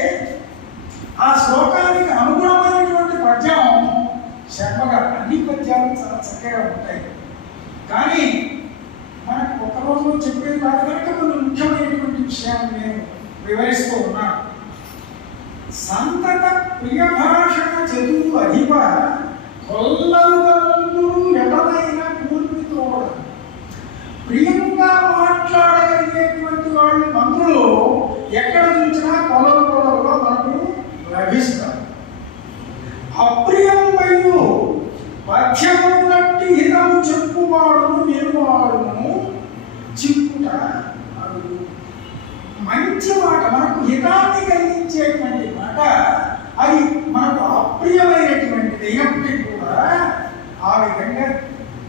ఆ శ్లోకానికి అనుగుణమైనటువంటి పద్యం శర్మగా అన్ని పద్యాలు చాలా చక్కగా ఉంటాయి. కానీ మనకు ఒక రోజు చెప్పేది కాదు కనుక కొన్ని ముఖ్యమైనటువంటి విషయాలు నేను వివరిస్తూ ఉన్నాను. సంతత ప్రియ భాషణ చదువు అధిప కొల్లలుగందురు ఎవరైనా పూర్తితో ప్రియంగా మాట్లాడగలిగేటువంటి వాళ్ళు మంత్రులు ఎక్కడ చూసినా కొలలుగా మనకు లభిస్తారు. అప్రియం మరియు పథ్యము నట్టి హితము చెప్పువాడును నిలువాడును చిక్కుట అడుగు. మంచి మాట, మనకు హితాన్ని కలిగించేటువంటి మాట, అది మనకు అప్రియమైనటువంటిది అయినప్పటికీ కూడా ఆ విధంగా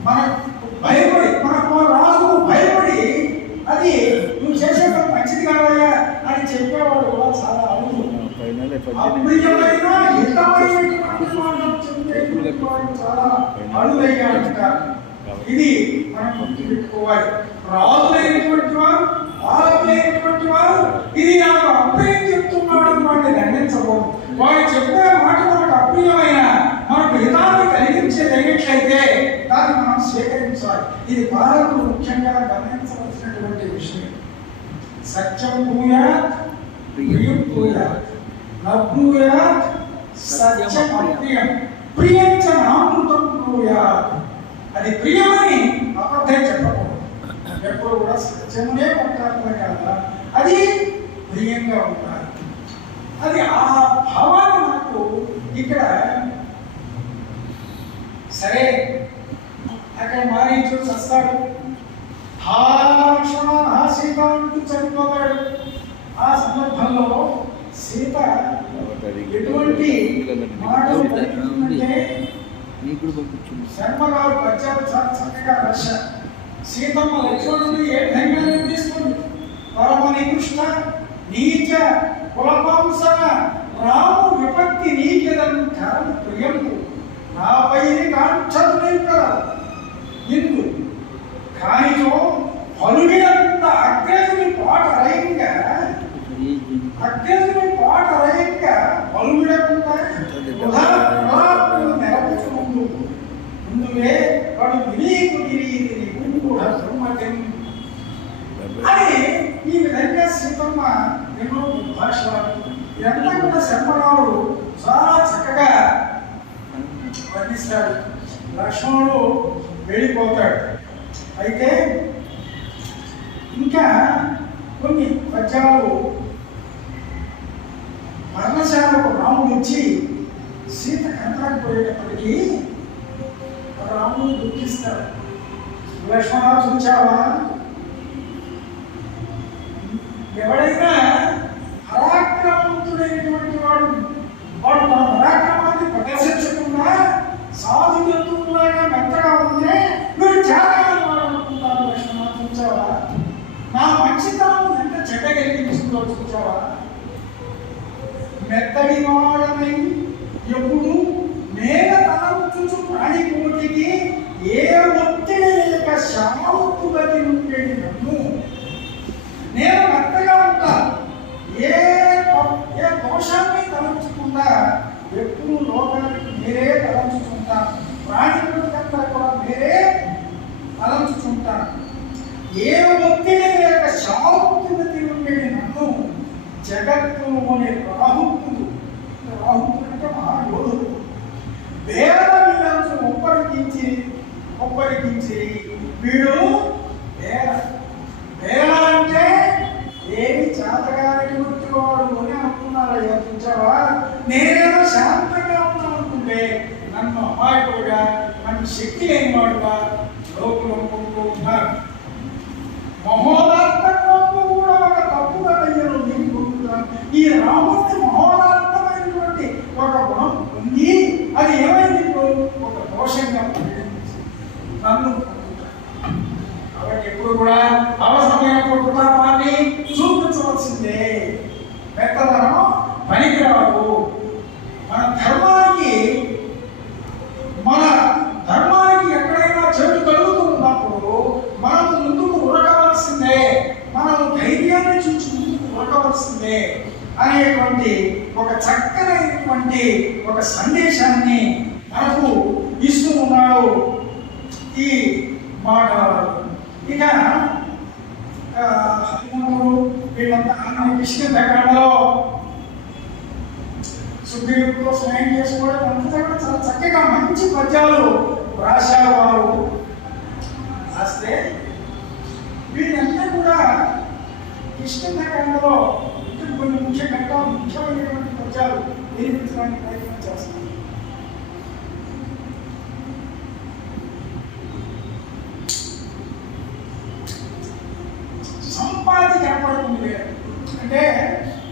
మనకు భయపడి, మనకు రాజుకు భయపడి అది నువ్వు చేసే మంచిది కాదయ్యా అని చెప్పేవాడు కూడా చాలా అడుగు. అప్రియమైన హితమైనటువంటి మాటలు చెప్పేటువంటి వాడు చాలా అడుగయ్యా అంటారు. ఇది మనం గుర్తుపెట్టుకోవాలి. రాజులైనటువంటి వారు, ఆలైనటువంటి వారు ఇది నాకు అప్రియం చెప్తున్నాడు వాడిని దండించకూడదు. వాడు చెప్పే మాట మనకు అప్రియమైన, మనకు హితాన్ని కలిగించేదైనట్లయితే దాన్ని మనం స్వీకరించాలి. ఇది భారతులు ముఖ్యంగా గమనించవలసినటువంటి విషయం. సత్యం భూయాత్ ప్రియం భూయాత్ నభూయాత్ సత్యం అప్రియం ప్రియం చ నామృతం భూయాత్. అది ప్రియమని అబద్ధం చెప్పకూడదు. ఎప్పుడు కూడా సత్యమునే పట్టాలి కదా, అది ప్రియంగా ఉండాలి. అది ఆ భావాన్ని మనకు ఇక్కడ సరే అక్కడ మారీచుడు చస్తాడు. సీత అంటూ చనిపోతాడు. ఆ సందర్భంలో సీత ఎటువంటి మాటలు పలుకుతుందంటే శర్మగారు పద్యాలు చాలా చక్కగా రాశారు. సీతమ్మ లక్ష్మణుడు ఏ విధంగా నిర్మిస్తుంది? పరమ నికృష్ట నీచ కులపాంసన రాము విపత్తి నీకెదను కరము ప్రియంపు నాపైని కాంక్షలు నింపద ఇందు కానితో పలుగినంత అగ్రజుని పాట రయంగా పలుగిడకుండా నెరపుతూ ముందులే వాడు వినీకు తిరిగి కూడా బ్రహ్మత్యం అని ఈ విధంగా సీతమ్మ ఎన్నో భాషలు ఇదంతా కూడా శర్మరావుడు చాలా చక్కగా వర్ణిస్తాడు. లక్ష్మణుడు వెళ్ళిపోతాడు. అయితే ఇంకా కొన్ని పద్యాలు పర్ణశాలకు రాముడు వచ్చి సీత కనపడకపోయేటప్పటికీ రాముడు దుఃఖిస్తాడు. లక్ష్మణ చూచావా, ఎవడైనా పరాక్రమవంతుడైనటువంటి వాడు మన పరాక్రమాన్ని ప్రదర్శించకుండా సాధు జంతువులాగా మెత్తగా ఉంటే వీడు చేతగాని వాడు అనుకుంటారు. లక్ష్మణ చూచావా, నా మంచితనం ఎంత చెడ్డ కలిగించిందో చూచావా. మెత్తడి వాడనై ఎప్పుడు నేల తలంచు ప్రాణికోటికి ఏ ఒత్తిడి లేక శాంతుగతి ఉండేది నన్ను. నేను మెత్తగా ఉంటాను, ఏ దోషాన్ని తలంచుకుంటాను తలంచకుండా ఎప్పుడు లోకానికి మీరే తలంచుకుంటాను, ప్రాణికంతా కూడా మీరే తలంచుకుంటాను. ఏ ఒత్తిడి లేక శాంతిని తిరిగి నన్ను జగత్తులోని రాహుతుడు అంటే మహాయోధుడు వేద విధానం ఒప్పరికించి వీడు వేద అంటే ఏమి చేతగానటువంటి వాడు అని అనుకున్నారయ్యా. చూచావా, నేనేదో శాంతంగా ఉన్నాను అనుకుంటే నన్ను అమాయకుడుగా, నన్ను శక్తి లేని వాడుగా లోకులు అనుకుంటూ ఉన్నారు. మహోదాత్మత్వం కూడా ఒక తప్పుగా అయ్యారు. ఈ రాముడిని మహోదాత్మైనటువంటి ఒక గుణం ఉంది, అది ఏమైంది ఒక దోషంగా నన్ను. కాబట్టి ఎప్పుడు కూడా అవసరమైనప్పుడు కుటుంబాన్ని చూపించవలసిందే. పెద్దతనం పనికిరాదు. మన ధర్మానికి ఎక్కడైనా చెడు కలుగుతున్నప్పుడు మనం ముందుకు ఉరకవలసిందే, మనం ధైర్యాన్ని చూసి ముందుకు ఉరకవలసిందే అనేటువంటి ఒక చక్కనైనటువంటి ఒక సందేశాన్ని మనకు ఇస్తూ ఉన్నాడు ఈ మాట. ఇక వీళ్ళంతా కిష్కింధకాండలో సుగ్రీవుడితో స్నేహం చేసుకోవడం అంతా కూడా చాలా చక్కగా మంచి పద్యాలు రాశారు వారు. రాస్తే వీళ్ళంతా కూడా కిష్కింధకాండలో కొన్ని ముఖ్యమైనటువంటి పద్యాలు వినిపించడానికి ప్రయత్నం చేస్తారు. సంపాది కనపడుతుంది అంటే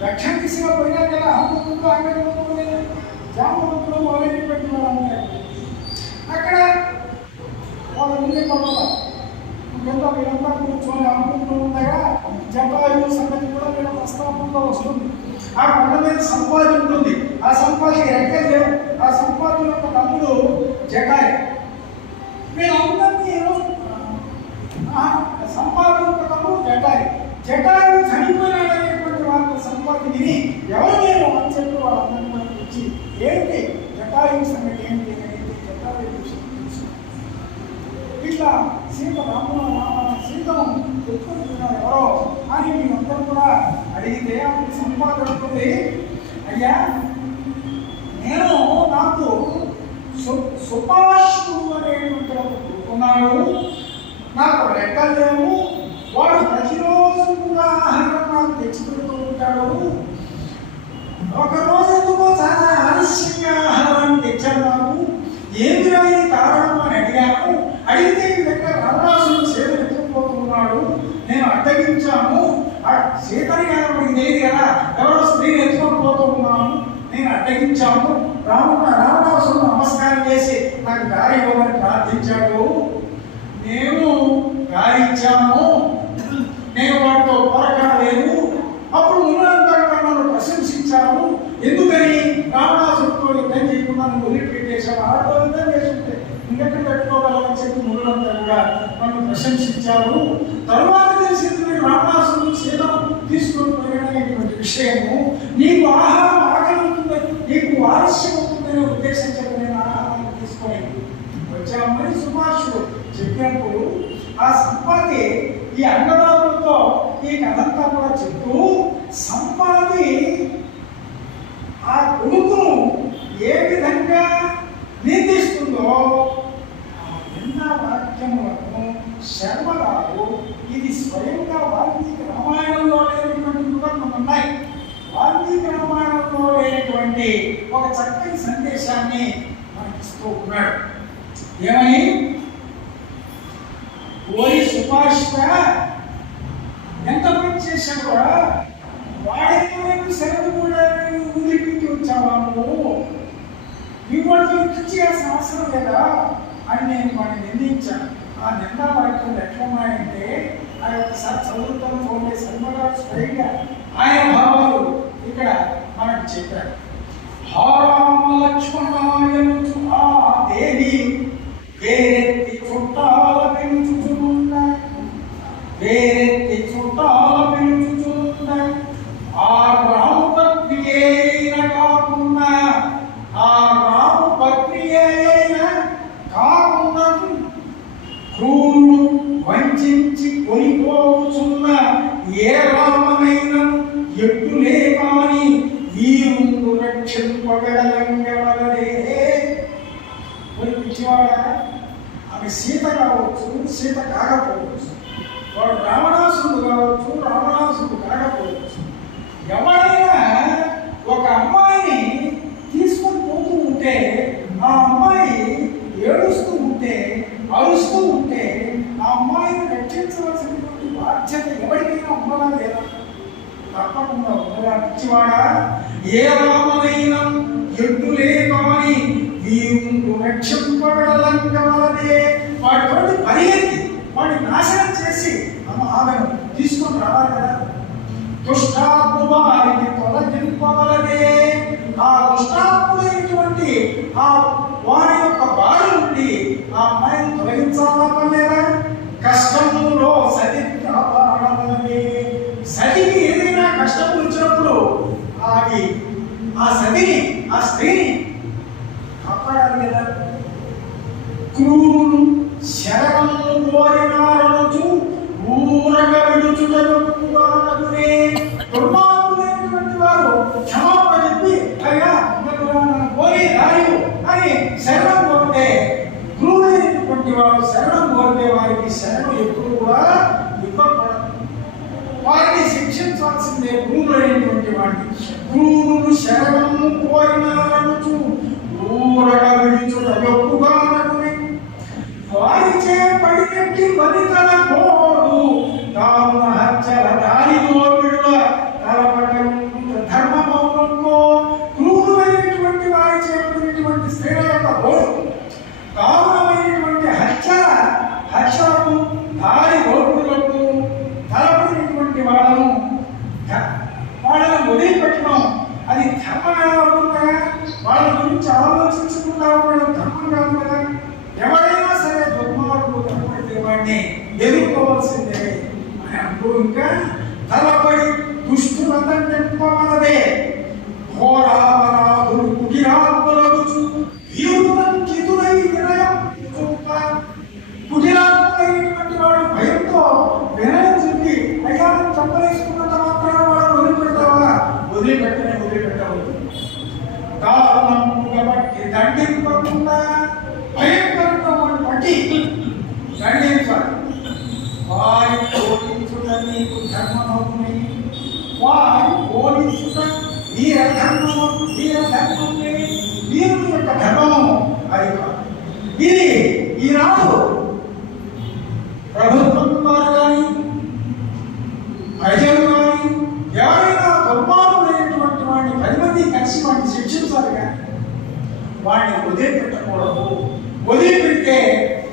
దక్షిణ దిశగా పోయినా కదా హనుమంతుడు ఆంగ్లంలో జామవంతులు మొదలైనటువంటి వాళ్ళు అక్కడ వాళ్ళ ముందే పడుతున్నారు. ఇంకెంతో వీళ్ళంతా కూర్చొని అనుకుంటూ ఉండగా జటాయు సంగతి కూడా వీళ్ళ ప్రస్తావనలో వస్తుంది. ఆ కొండ మీద సంపాది ఉంటుంది. ఆ సంపాదికి రెక్కలు లేవు. ఆ సంపాది యొక్క తమ్ముడు జటాయు. వీళ్ళందరినీ సంపాది యొక్క తమ్ముడు జటాయు చనిపోయినటువంటి వాళ్ళ సంపాది విని ఎవరు నేను అని చెప్పి వాళ్ళందరినీ మనకి ఇచ్చి ఏంటి జటాయు సంగతి ఏంటి అనేది జటాయు ఇట్లా సీతను తెచ్చుకుంటున్నారు ఎవరో అని మీరందరూ కూడా అడిగితే అప్పుడు సంపాదించుకుంది, అయ్యా నేను నాకు సుపాశ్రుడు అనేటువంటి ఉన్నాడు, నాకు రెక్కలు లేవు, వాడు ప్రతిరోజు కూడా ఆహారం నాకు తెచ్చిపెడుతూ ఉంటాడు. ఒకరోజు ఎందుకో చాలా ఆలస్యంగా ఆహారాన్ని తెచ్చాడు నాకు, ఏమి రాని కారణం అని అడిగాను. అడిగితే ఈ దగ్గర రావణాసుడు సేవ ఎత్తుకుపోతున్నాడు, నేను అడ్డగించాను. సీతని మనకి తెలియదు కదా, ఎవరో స్త్రీని ఎత్తుకొని పోతూ ఉన్నాను, నేను అడ్డగించాను. రావణాసుడు నమస్కారం చేసి నాకు దారి ఇవ్వమని ప్రార్థించాడు. నేను దారి ఇచ్చాను, నేను వాటితో పోరాడలేదు. అప్పుడు ఉన్నంతా నన్ను ప్రశంసించాను. ఎందుకని రావణాసుడితో యుద్ధం చేయకుండా నన్ను వదిలిపెట్టేశాను. ఆడతో యుద్ధం చేస్తుంటే ఇంకెక్కడ పెట్టుకోగలని చెప్పి మునులంతా కూడా నన్ను ప్రశంసించారు. తరువాత తెలిసింది రావణాసుడు సీతం తీసుకొని పోయినటువంటి విషయము. నీకు ఆహారం ఆకలింటుందని, నీకు ఆలస్యం అవుతుందనే ఉద్దేశం చెప్పి నేను ఆహారాన్ని తీసుకొని వచ్చామని సుభాషుడు చెప్పినప్పుడు ఆ సంపాది ఈ అన్నదారులతో ఈ కథంతా కూడా చెప్తూ సంపాది ఆ కొడుకును ఏ విధంగా నిందిస్తుందో ఎన్న వాక్యములను శర్మగారు ఇది స్వయంగా వాల్మీకి రామాయణంలో లేనటువంటి ఉదాహరణలు ఉన్నాయి. వాల్మీకి రామాయణంలో లేనటువంటి ఒక చక్కని సందేశాన్ని మనకిస్తూ ఉన్నాడు. ఏమని, ఓరి సుభాషిత ఎంత పని చేశాడు కూడా వాడేమైనా సెలవు కూడా వదిలిపెట్టి వచ్చావా నువ్వు, నీ వాటితో చేయాల్సిన అవసరం లేదా అని నేను వాడిని నిందించాను. ఆ నిందా వాక్యాలు ఎట్లున్నాయంటే ఆ ఒకసారి చదువుతాను చూడండి. శర్మగారు స్వయంగా ఆయన భావాలు ఇక్కడ మనకు చెప్పారు. హారామ లక్ష్మణాయను ఆ దేవి వేరెత్తి చుట్టాల పెంచుచున్నాయి, వేరెత్తి చుట్టాల పెంచుచున్నాయి, ఆ రామ ప్రక్రియైన కాకుండా పొగడలంగవలదే. పిచ్చివాడ, ఆమె సీత కావచ్చు, సీత కాకపోవచ్చు, వాడు రావణాసుడు కావచ్చు, రావణాసుడు కాకపోవచ్చు. ఎవరైనా ఒక అమ్మాయిని తీసుకొని పోతూ ఉంటే ఆ అమ్మాయి ఏడుస్తూ ఉంటే, అరుస్తూ ఉంటే ఆ అమ్మాయిని రక్షించవలసినటువంటి బాధ్యత ఎవరికైనా ఉన్నదా లేదా? తప్పకుండా ఉన్నదా? పిచ్చివాడా, ఏ రామనైనా ఎడ్డులే కాని వీరుండు రక్షింపబడలంగవలదే. వాడి పరిగెత్తి వాడిని నాశనం చేసి ఆమెను తీసుకొని రావాలి కదా. దుష్టాత్మువారికి తొలగింపవలదే. ఆ దుష్టాత్ముడైనటువంటి ఆ వారి యొక్క బారి నుండి ఆ అమ్మాయిని తొలగించాలా? కష్టములో సతి కాపాడవలదే. సతికి ఏదైనా కష్టం వచ్చినప్పుడు ఆ సతిని, ఆ స్త్రీని కాపాడాలి కదా. క్రూరులు శరణము కోరినారనుచు ఊరగ విడుచుటనే. దుర్మార్గులైనటువంటి వారు క్షమాపణ చెప్పి అయ్యా కోరి రాయు అని శరణం కోరితే, క్రూరులైనటువంటి వారు శరణం కోరితే వారికి శరణం ఎప్పుడు కూడా ఇవ్వకూడదు. వారిని శిక్షించాల్సిందే క్రూరులైనటువంటి వాడిని. క్రూరులు శరణము కోరినారనుచు ఊరగ విడుచుటనే. వారిచే పడినట్టి వనితల కోడు తాను హత్యల దారిలో విడుల తలపటం ధర్మమౌనంకో. క్రూరులైనటువంటి వారి చేపడినటువంటి స్త్రీల యొక్క కోడు, దారుణమైనటువంటి హత్యలకు దారి ఓటులకు తలపడినటువంటి వాళ్ళను వదిలిపెట్టడం అది ధర్మంగా అవుతుందా? వాళ్ళ గురించి ఆలోచించకుండా ఉండడం ధర్మం కాదు కదా. ఎవరైనా సరే దుర్మార్గులు కనపడితే వాడిని ఎదుర్కోవాల్సిందే అని అంటూ ఇంకా తలపడి దుష్టులందరిదే. ఘోరాపరాధులు కుటిలాత్మలగుచు వీరులంకితులై వినయం కుటిలాత్మైనటువంటి వాడు భయంతో వినయం చెప్పి అయ్యా చంపలేసుకున్నంత మాత్రాన వాడు వదిలిపెడతావా? వదిలిపెట్టవద్దు. దారుణముగా బట్టి దండింపకుండా భయంకరంగా వాడిని పట్టి దండించాలి. వారి ఓడించుట నీకు ధర్మమవుని. వారి ఓడించుట వీరధర్మమే. వీరుని యొక్క ధర్మము అది కాదు. ఇది ఈనాడు ప్రభుత్వం వారు కానీ ప్రజలు కానీ ఎవరైనా దుర్మార్గులైనటువంటి వాడిని 10 మంది కలిసి వాడిని శిక్షించాలి కానీ వాడిని వదిలిపెట్టకూడదు. వదిలిపెడితే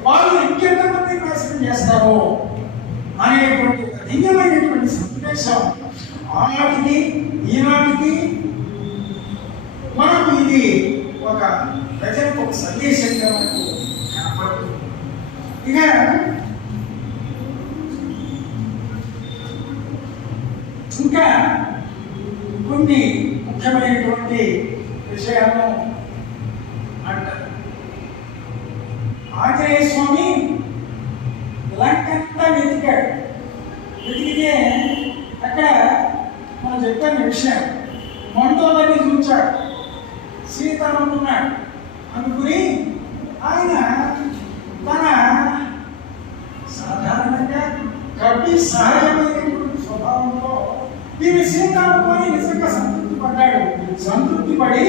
వాళ్ళు ఇంకెంతమంది నాశనం చేస్తారు అనేటువంటి దివ్యమైనటువంటి సందేశం ఆనాటికి ఈనాటికి మనకు ఇది ఒక ప్రజలకు ఒక సందేశంగా మనకు కనపడుతుంది. ఇక ఇంకా కొన్ని ముఖ్యమైనటువంటి విషయాలను అంటారు. ఆంజనేయ స్వామి లంకంతా వెతికాడు. వెతికితే అక్కడ మనం చెప్పిన విషయం మంటోలని చూచాడు. సీత అనుకున్నాడు. అనుకుని ఆయన తన సాధారణంగా కవి సహజమైనటువంటి స్వభావంలో ఈ విషయం అనుకొని నిజంగా సంతృప్తి పడ్డాడు. సంతృప్తి పడి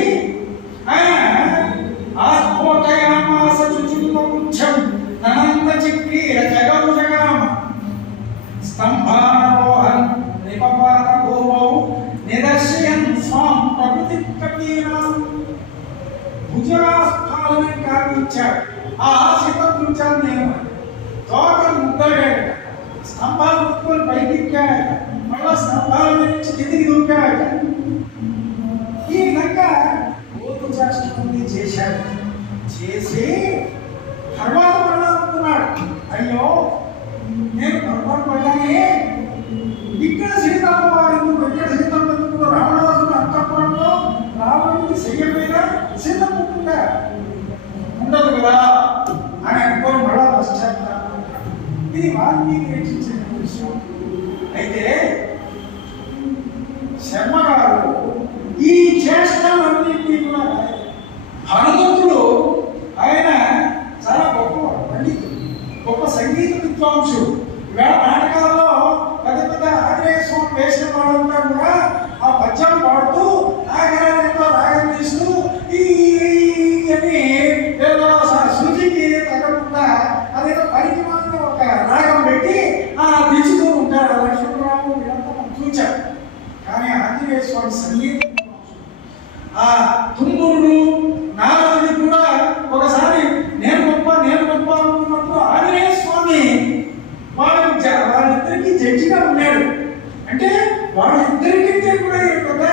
ఆయన ఆస్ఫోటయామాస చుచుముఖ్యం అనంత చక్రీర జగౌజగామ స్తంభారోహన్ నిపపాత భూమౌ నిదర్శయన్ స్వాం ప్రకృతి కపీనాం. భుజగాస్ఫాలన కావించాడు. ఆ శివకృత్యాన్ని నేను తోకను ముద్దాడాడు. స్తంభాలు ముట్టుకొని పైకెక్కాడు. మళ్ళా స్తంభాల నుంచి కిందికి దూకాడు. ఈ విధంగా ఓటు చేష్టం చేశాడు. చేసి తర్వాత మళ్ళా అనుకున్నాడు, అయ్యో నేను పొరపాటు పడ్డానే. ఇక్కడ సీతమ్మ వారు ఇక్కడ సీతమ్మ రావణాసుడు అంతఃపురంలో రావణుడికి చెయ్యపోయినా సీతమ్మ ఉండదు కదా అని అనుకోని మళ్ళా పశ్చాత్తాపం. ఇది వాల్మీకి రచించిన విషయం. అయితే శర్మ గారు ఈ చేష్టలన్నింటినీ కూడా ఆ తుమ్ముడు నారదుడి కూడా ఒకసారి నేను గొప్ప అనుకున్నప్పుడు ఆంజనేయ స్వామి వాళ్ళిద్దరికి జడ్జిగా ఉన్నాడు. అంటే వాళ్ళిద్దరికంటే కూడా ఏంటంటే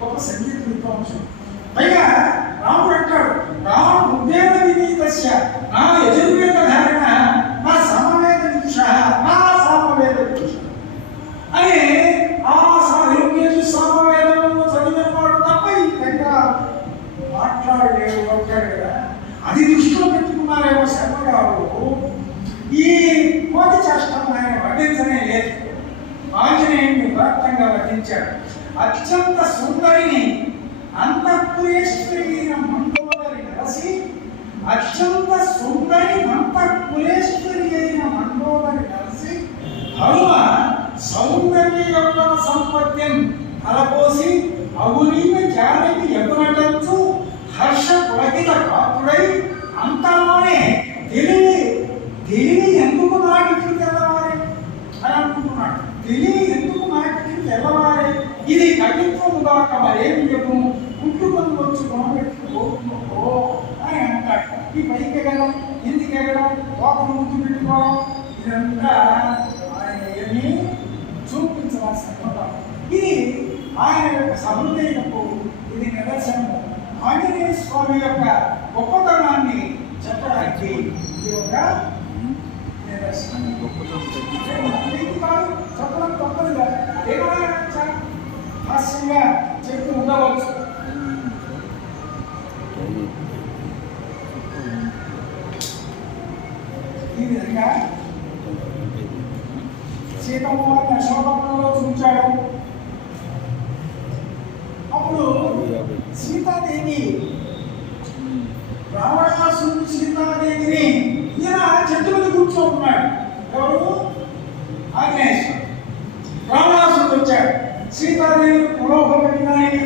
గొప్ప సంగీత విద్వాంసం. పైగా రాముడు అంటాడు, రాముడు ఉద్వేద వినీతస్య నా యజుర్వేద ధారణ నా సమవేద విదుష నా సామవేద విదుష అని ఆ సామవేదంలో చదివిన వాడు తప్ప ఈ విధంగా మాట్లాడలేడు అంటాడు కదా. అది దృష్టిలో పెట్టుకున్నారేమో శర్మ గారు. ఈ కోతి చేష్టం ఆయన వర్ణించనే లేదు. ఆంజనేయుడిని ఉదాత్తంగా వర్ణించాడు. అత్యంత సుందరిని అంతఃపురేశ్వరి అయిన మండోదరి నరసి, అత్యంత సుందరి అంతఃపురేశ్వరి అయిన మండోదరి నరసి హనుమ సౌందర్య యొక్క సంపత్యం అలపోసి అవునీయ జానకి ఎదురటచ్చు హర్ష పులకిత కాపుడై అంతలోనే తెలివి ఎందుకు నాటికి తెల్లవారే అని అనుకుంటున్నాడు. తెలివి ఎందుకు నాటికి తెల్లవారే ఇది కవిత్వముగాక మరేమి చెప్పు పుట్టుకొని వచ్చి కొనబెట్టుకోో అని అంటాడు. ఈ పైకి ఎగడం, ఇంటికి ఎగడం, లోపల ముందు పెట్టుకోవడం ఇదంతా ఆయన ఏమీ చూపించవలసిన పదం. ఇది ఆయన యొక్క సహృదయకు ఇది నిదర్శనము. ఆంజనేయ స్వామి యొక్క గొప్పతనాన్ని చెప్పడానికి ఇది ఒక నిదర్శనం. చెప్పడం తప్పదుగా ఏమైనా హాస్యంగా చెప్తూ ఉండవచ్చు. ఈ విధంగా సీతమ్మవారిని అశోకంలో చూచాడు. అప్పుడు సీతాదేవి రావణాసురుడు సీతాదేవిని ఈయన చెట్టు మీద కూర్చోకున్నాడు. ఎవరు? ఆంజనేయుడు. రావణాసురుడు వచ్చాడు. సీతాదేవి పురోగమనాన్ని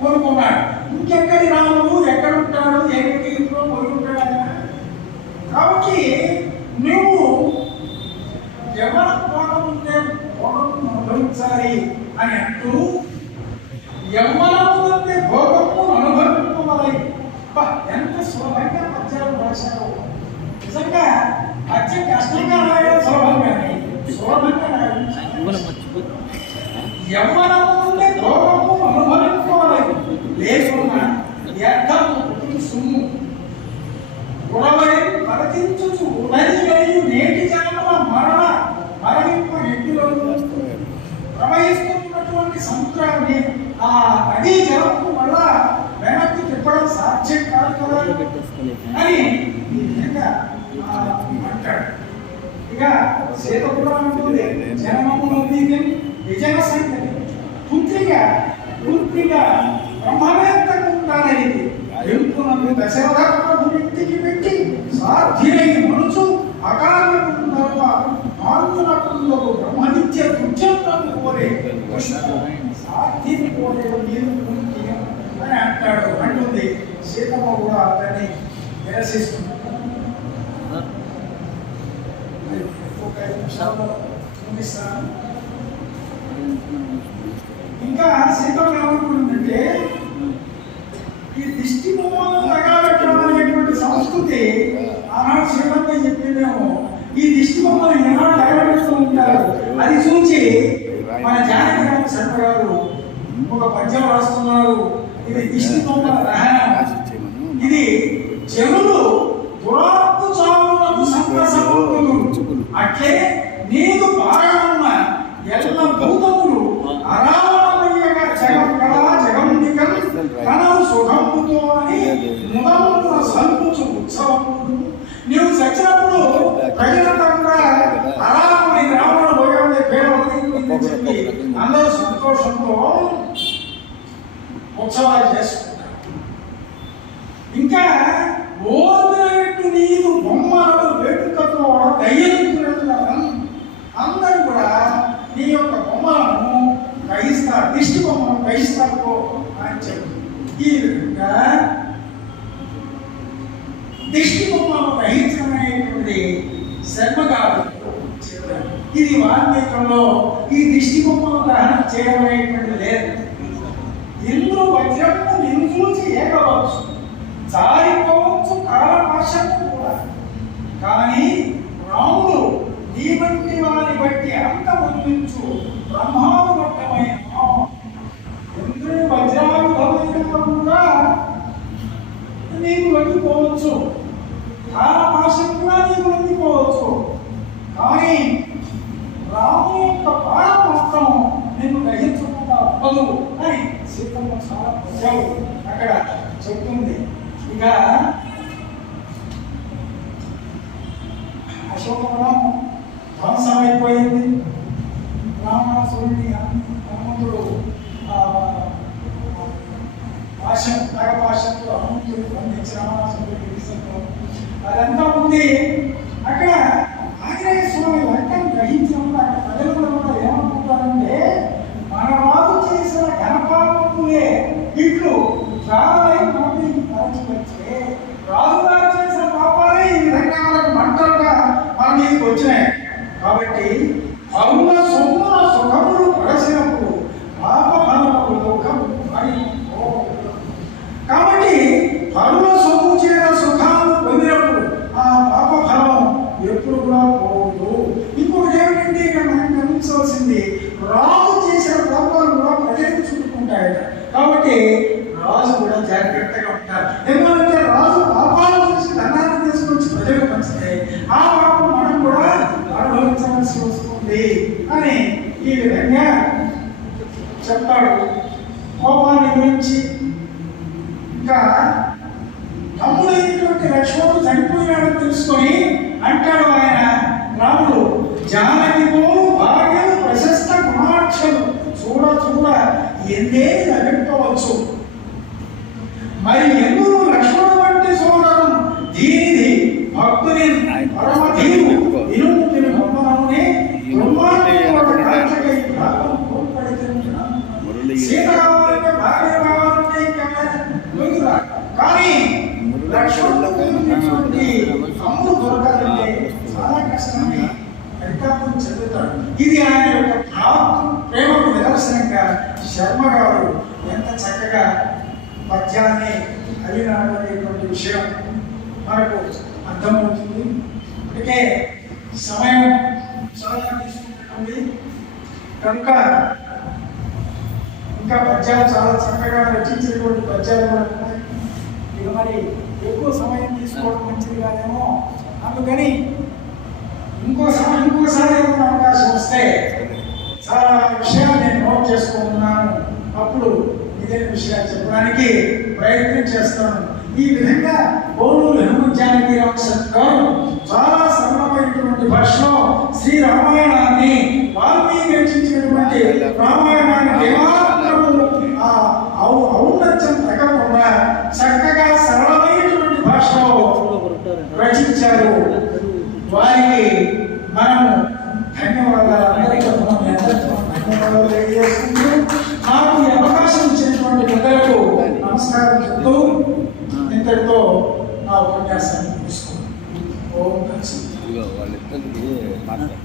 కోరుకున్నాడు. ఇంకెక్కడి రాముడు ఎక్కడుంటాడు, ఏ ఇంట్లో కోరుకుంటాడు ఆయన. కాబట్టి నువ్వు ఎవరి కోణం ఉంటే కోణం అనుభవించాలి అని అంటూ యవ్వనము అంటే భోగము అనుభవింపవలై. ఎంత సులభంగా పద్యాలు రాశారు. నిజంగా పద్యం కష్టంగా రాయడం సులభం, కానీ సులభంగా రాయడం యవ్వనము అంటే భోగము అనుభవింపవలై లేకున్నా వ్యర్థము సుమ్ము గుణవై ప్రవర్తించుచు ఉదరి గడియు నేటి జన్మల మరణింపు నెట్టిలో ప్రవహిస్తున్నటువంటి సముద్రాన్ని ఆ నదీ జలము వల్ల వెనక్కి తిప్పడం సాధ్యం కాదు కదా అని ఈ విధంగా అంటాడు. ఇక సీత కూడా ఉంటుంది, జనమము విజయ సంగతి పుత్రిగా బ్రహ్మవేత్తకుండానది వెంకునను దశరథ ప్రభునికి పెట్టి సాధ్యై మనుచు అకార్యముందవ ఆంగునకుందకు బ్రహ్మనిత్య కృత్యములను కోరే సాధ్యం కోరేవు నీరు పుణ్యం అని అంటాడు. అంటుంది సీతమ్మ కూడా అతన్ని నిరసిస్తుంది. ఇంకా సీతమ్మ ఏమనుకుంటుందంటే ఈ దిష్టి బొమ్మను తగాలెట్టడం అనేటువంటి సంస్కృతి ఆనాడు సీతమ్మ చెప్పిందేమో. ఈ దిష్టి బొమ్మను ఏనాడు తగలబెడుతూ ఉంటారు. అది చూసి మన జానకి శర్మ గారు ఒక పద్యం రాస్తున్నారు. ఇది దిష్టి బొమ్మల దహనం. ఇది చెవులు దురాపు చావులకు సంప్రసములు అట్లే నీకు పారణమ్మ ఎల్ల భూతములు అరావణమయ్యగా జగం కళా జగంబికం కనవు సుఖముతో అని ముదమున సంపుచు ఉత్సవములు. నీవు చచ్చినప్పుడు ప్రజలంతా కూడా అరావణి రావణ భోగాన్ని పేరు చెప్పి అందరూ సంతోషంతో ఉత్సవాలు చేసుకుంటారు. ఇంకా ఓర్నట్టు నీరు బొమ్మలను వేడుకతో దయ్యంతులను అందరూ కూడా నీ యొక్క బొమ్మలను గ్రహిస్తారు, దిష్టి బొమ్మలను గ్రహిస్తారు అని చెప్పి ఈ విధంగా దిష్టి బొమ్మలను గ్రహించడం అనేటువంటి శర్మగారు చెప్పారు. ఇది వాల్మీకంలో ఈ దిష్టి బొమ్మను దహనం చేయడం అనేటువంటి లేదు. ఇందులో వజ్రము నీకు లొంగిపోవచ్చు, భాషకు కూడా నీకు లొంగిపోవచ్చు. కానీ రాముని యొక్క బాణం మాత్రం నేను గ్రహించకుండా అవ్వదు అని సీతమ్మ చాలా ప్రజలు అక్కడ చెప్తుంది. ఇక అశోకవనం ధ్వంసమైపోయింది. రావణాసురుడిని హనుమంతుడు నాగపాశంతో హనుమంతుడు బంధించి రావణాసురుడికి విషయంలో అదంతా ఉంది. అక్కడ ఆంజనేయ స్వామి లంకను గ్రహించినప్పుడు అక్కడ ప్రజలు కూడా ఏమనుకుంటారంటే, మన వారు చేసిన ఘనపాపములే ఇట్లు రాలై మనకి తరచుకొచ్చే, రాజుగారు చేసిన పాపాలే ఈ విధంగా మనకు మంటలుగా మన మీదకి వచ్చినాయి. కాబట్టి అరుణ సొమ్మున సుఖములు పడసినప్పుడు పాప ఫలములు దుఃఖం కాబట్టి అరుణ సొమ్ము చేత సుఖాలు పొందినప్పుడు ఆ పాప ఫలం ఎప్పుడు కూడా పోదు. ఇప్పుడు ఏమిటంటే ఇక్కడ మనం గమనించవలసింది, రాజు చేసిన పాపాలు కూడా ప్రజలకు చుట్టుకుంటాయట. కాబట్టి రాజు కూడా జాగ్రత్తగా ఉంటారు. ఎందుకంటే రాజు పాపాలు చేసి ధనాన్ని తీసుకొచ్చి ప్రజలకు పంచితే ఆ పాపం మనం కూడా అనుభవించవలసి వస్తుంది అని ఈ విధంగా చెప్తాడు. కోపాన్ని గురించి ఇంకా తమ్ముడైనటువంటి లక్ష్మణుడు చనిపోయినాడని తెలుసుకొని అంటాడు ఆయన రాముడు, జానకి పోలు భార్యలు ప్రశస్త గుణాక్షలు చూడ చూడ ఎందేది లభించవచ్చు, మరి ఎందుకు లక్ష్మణుడు వంటి సోదరం దీనిది భక్తుని పరమ దీవు ఇనుము తిని బొమ్మనమునే సీత కావాలంటే భార్య కావాలంటే ఇంకా కానీ లక్ష్మణుడు అమ్ముడు దొరకాలంటే చాలా కష్టమని అధికారం చెందుతాడు. ఇది ఆయన యొక్క ప్రేమకు నిదర్శనంగా శర్మ గారు ఎంత చక్కగా పద్యాన్ని అడిగినాడు అనేటువంటి విషయం మనకు అర్థమవుతుంది. అందుకే సమయం చాలా తీసుకుంటుంది కనుక ఇంకా పద్యాలు చాలా చక్కగా రచించినటువంటి పద్యాలు కూడా ఉన్నాయి. ఇక మరి ఎక్కువ సమయం తీసుకోవడం మంచిది కాదేమో, అందుకని ఇంకోసారి ఏమైనా అవకాశం వస్తే చాలా విషయాలు నేను నోట్ చేసుకుంటున్నాను, అప్పుడు ఇదే విషయాలు చెప్పడానికి ప్రయత్నం చేస్తాను. ఈ విధంగా బోలూరు హనుమంత్ జానకి రామచంద్ర చాలా సరళమైనటువంటి భాషలో శ్రీ రామాయణాన్ని వాల్మీకి రచించినటువంటి రామాయణాన్ని ఔన్నత్యం తగ్గకుండా చక్కగా సరళమైనటువంటి భాషలో రచించారు. వారికి మనము ధన్యవాదాలు తెలియజేసుకుంటూ నాకు ఈ అవకాశం ఇచ్చినటువంటి పెద్దలకు నమస్కారం చెప్తూ ఇంతటితో నా ఉపన్యాసాన్ని తీసుకున్నాను. ఓం వాళ్ళిద్దరికి మాట్లాడు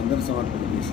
అందరూ సమర్పణ చేసి